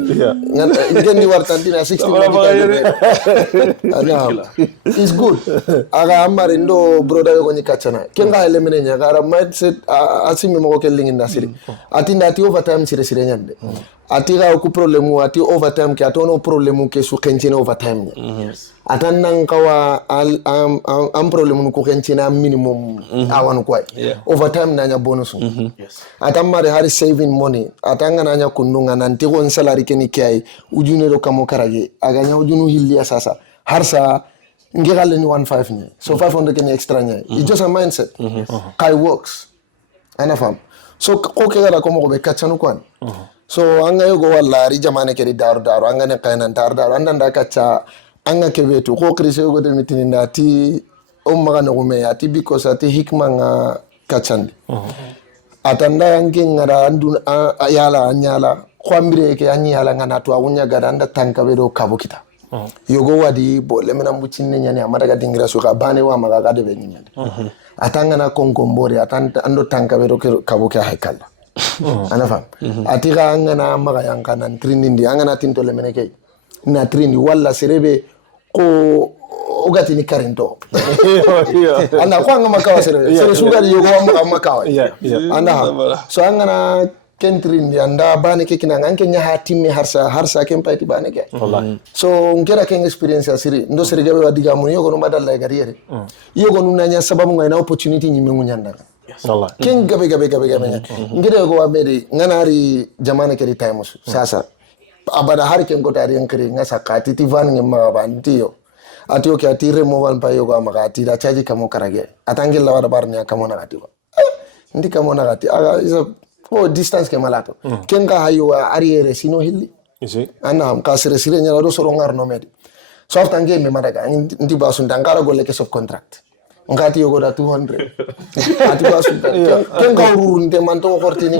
ngan ngendi warta antine 16 ana is good aga amare ndo broda yo ko ni kachana kenga elemene nya gara mindset asimi mo ko kelingi ndasiri atinda ati overtime sire nyande ati ga ku problemu ati overtime ke atono problemu ke su kenchine overtime atannan kawa am problemu ko kenchina minimum awan kwai overtime nanya bonus atammare hari saving money atanga nanya kununga nanti ko salary ke ni kai ujune ro kamo karage aganya ujunu hilli sasa harsa ngegale ni 15 ni so 500 ke ni extra nya it's just a mindset kai works anafam so ko ke gara ko mo be kachanu kwan so anga yogo wallari jamane ke daru anga ne kaynan daru anda nda kacha anga ke betu ko krise yogo de mitini ndati umma kana kume ati because ati hikma nga kachandi atanda ange ngara andu ayala anyala kwambire ke anyala ngana to awunya garanda tanka bedo kabukita yogo wadi bo lemena mbuchinne nyane amara ga dingira so ka bane wa maga ga de be nyande atanga na konkombore atanda ando tanka bedo kabuka haikala anafam atiga angana maga yankana trindi andi angana tinto lemene ke na trindi walla serebe ko ogati ni karinto anda ko anga makawa sere sugar yo ko makawa anda so anga na kentrin anda bane ke kina nganke nya hatimi harsa ken paiti bane ke wallahi so ngera ken experience asiri ndo sere gabe wadiga mun yogo no badalla gariere yogo nuna nya sababu ngai na opportunity nyime munyanda wallahi ken gabe ngere go wamede nganari jamane ke time sasa abada har ken gotari ngere ngasa katiti van ngema bantiyo atio ke atire mo van payo go amagati da chaji kamo karage atangilla wada barnya kamo na gati ndi kamo na gati aga distance ke malato kenga hayo arriere sino hilli ana kasire sire nyala do soro ngar no medi soft ange me madaga ndi basu ndangara golle ke subcontract ngati yogo da 200 ati basu kenga urunde manto kortini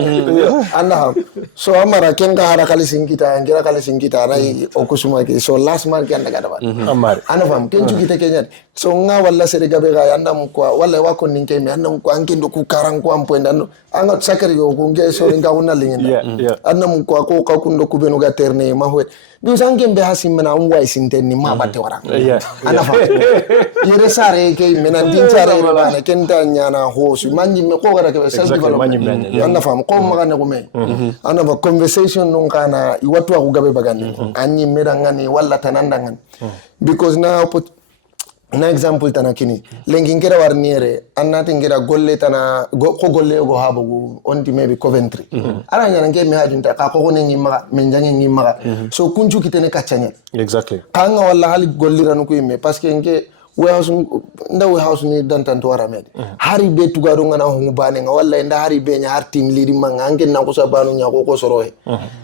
ana so amara kenga hara kali singita ngira kali singita na okusuma ke so last month ke andaga da amar ana fam kenju kite kenya so nga walla sere gabe ga yanda mu ko walla wako ninke mi anda mu ko anke ndo ku karan ko am poenda no anga sakari yo ko nge so nga wonna lingenda anna mu ko ka kundo ku benu ga terne ma ho du sanke be hasimna um wai sintenni ma batte wara ana fam yere sare ke mena dinchare bana kenta nyana hosu manji me ko gara ke self development anna fam ko magane ko me ana ba conversation non kana iwatu ku gabe bagande anyi medangani walla tanandangani because now na example tana kini lengi ngera warniere annati ngera golle tana ko golle go habugo onti maybe Coventry ara nyana nge mi hajunta ka ko ne nyima men jangi nyima so kunju kitene kachanya exactly kanga walla hali golliranu ko imme parce que nge warehouse ni dantanto wara med hari be tugaro ngana ho bane nga walla nda hari be nya har team leader manga nge na ko sabanu nya ko sorohe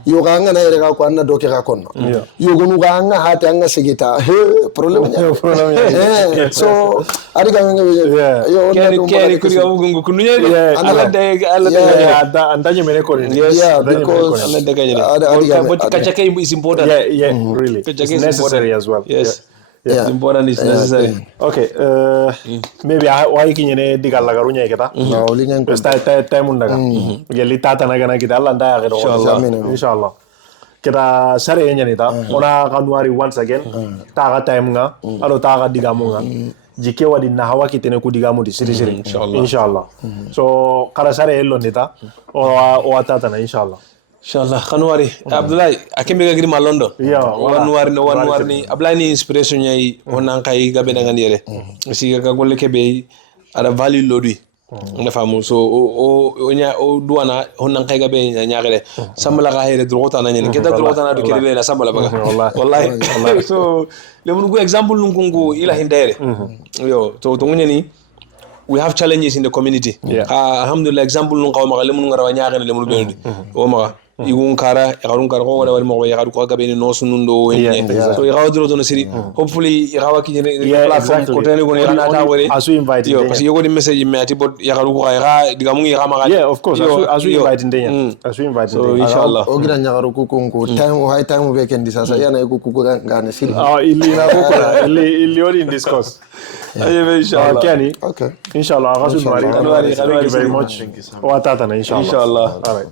yo kanga na ere ka ko anna doke ka konno yo gonu kanga hata anga segita problem nya so ari ka nge yo keri kuri ga bugungu kununya ala de anda nyemene ko because ala de ga but kachake is important really it's necessary as well it's important, is necessary. Okay, maybe why kinyene digal la garunya kita. No, lingen ko. Time undaga. Geli tata na gana kita Allah nda gero. Inshallah. Kita sare nya nita. Ona January once again. Taga time nga. Alo taga digamu nga. Jike wadi na hawa kitene ku digamu di siri. Inshallah. So kara sare ello nita. O tata na inshallah. Inshallah January Abdullahi akembe ga girma London January ni Abdullahi ni inspiration nyai onan kai gabe na ngandire si ga golle kebe ada value lodi na famu so o nya o duana onan kai gabe nyaagere sambala ga hele drota na nyene keda drota na do kede la sambala baga wallahi so le mun go example ngungu ila hindere yo to ngani we have challenges in the community alhamdulillah example nun qawma le mun ngara nyaagere le mun bendi o ma igun kara yagarun kara ko wala wal mo yagaru ko gabe no sunundo so yagaru dro don siri hopefully yagawa ki platform ko tane go yana ta wore as we invite yo parce que yogo di message me ati bot yagaru ko yaga diga mu yaga maga of course as we invite ndenya as we invite so inshallah o gira yagaru ko ko time high time be ken disasa yana ko ngane siri illi na ko illi ori in discuss inshallah Kenny okay inshallah thank you very much wa tata na inshallah inshallah all right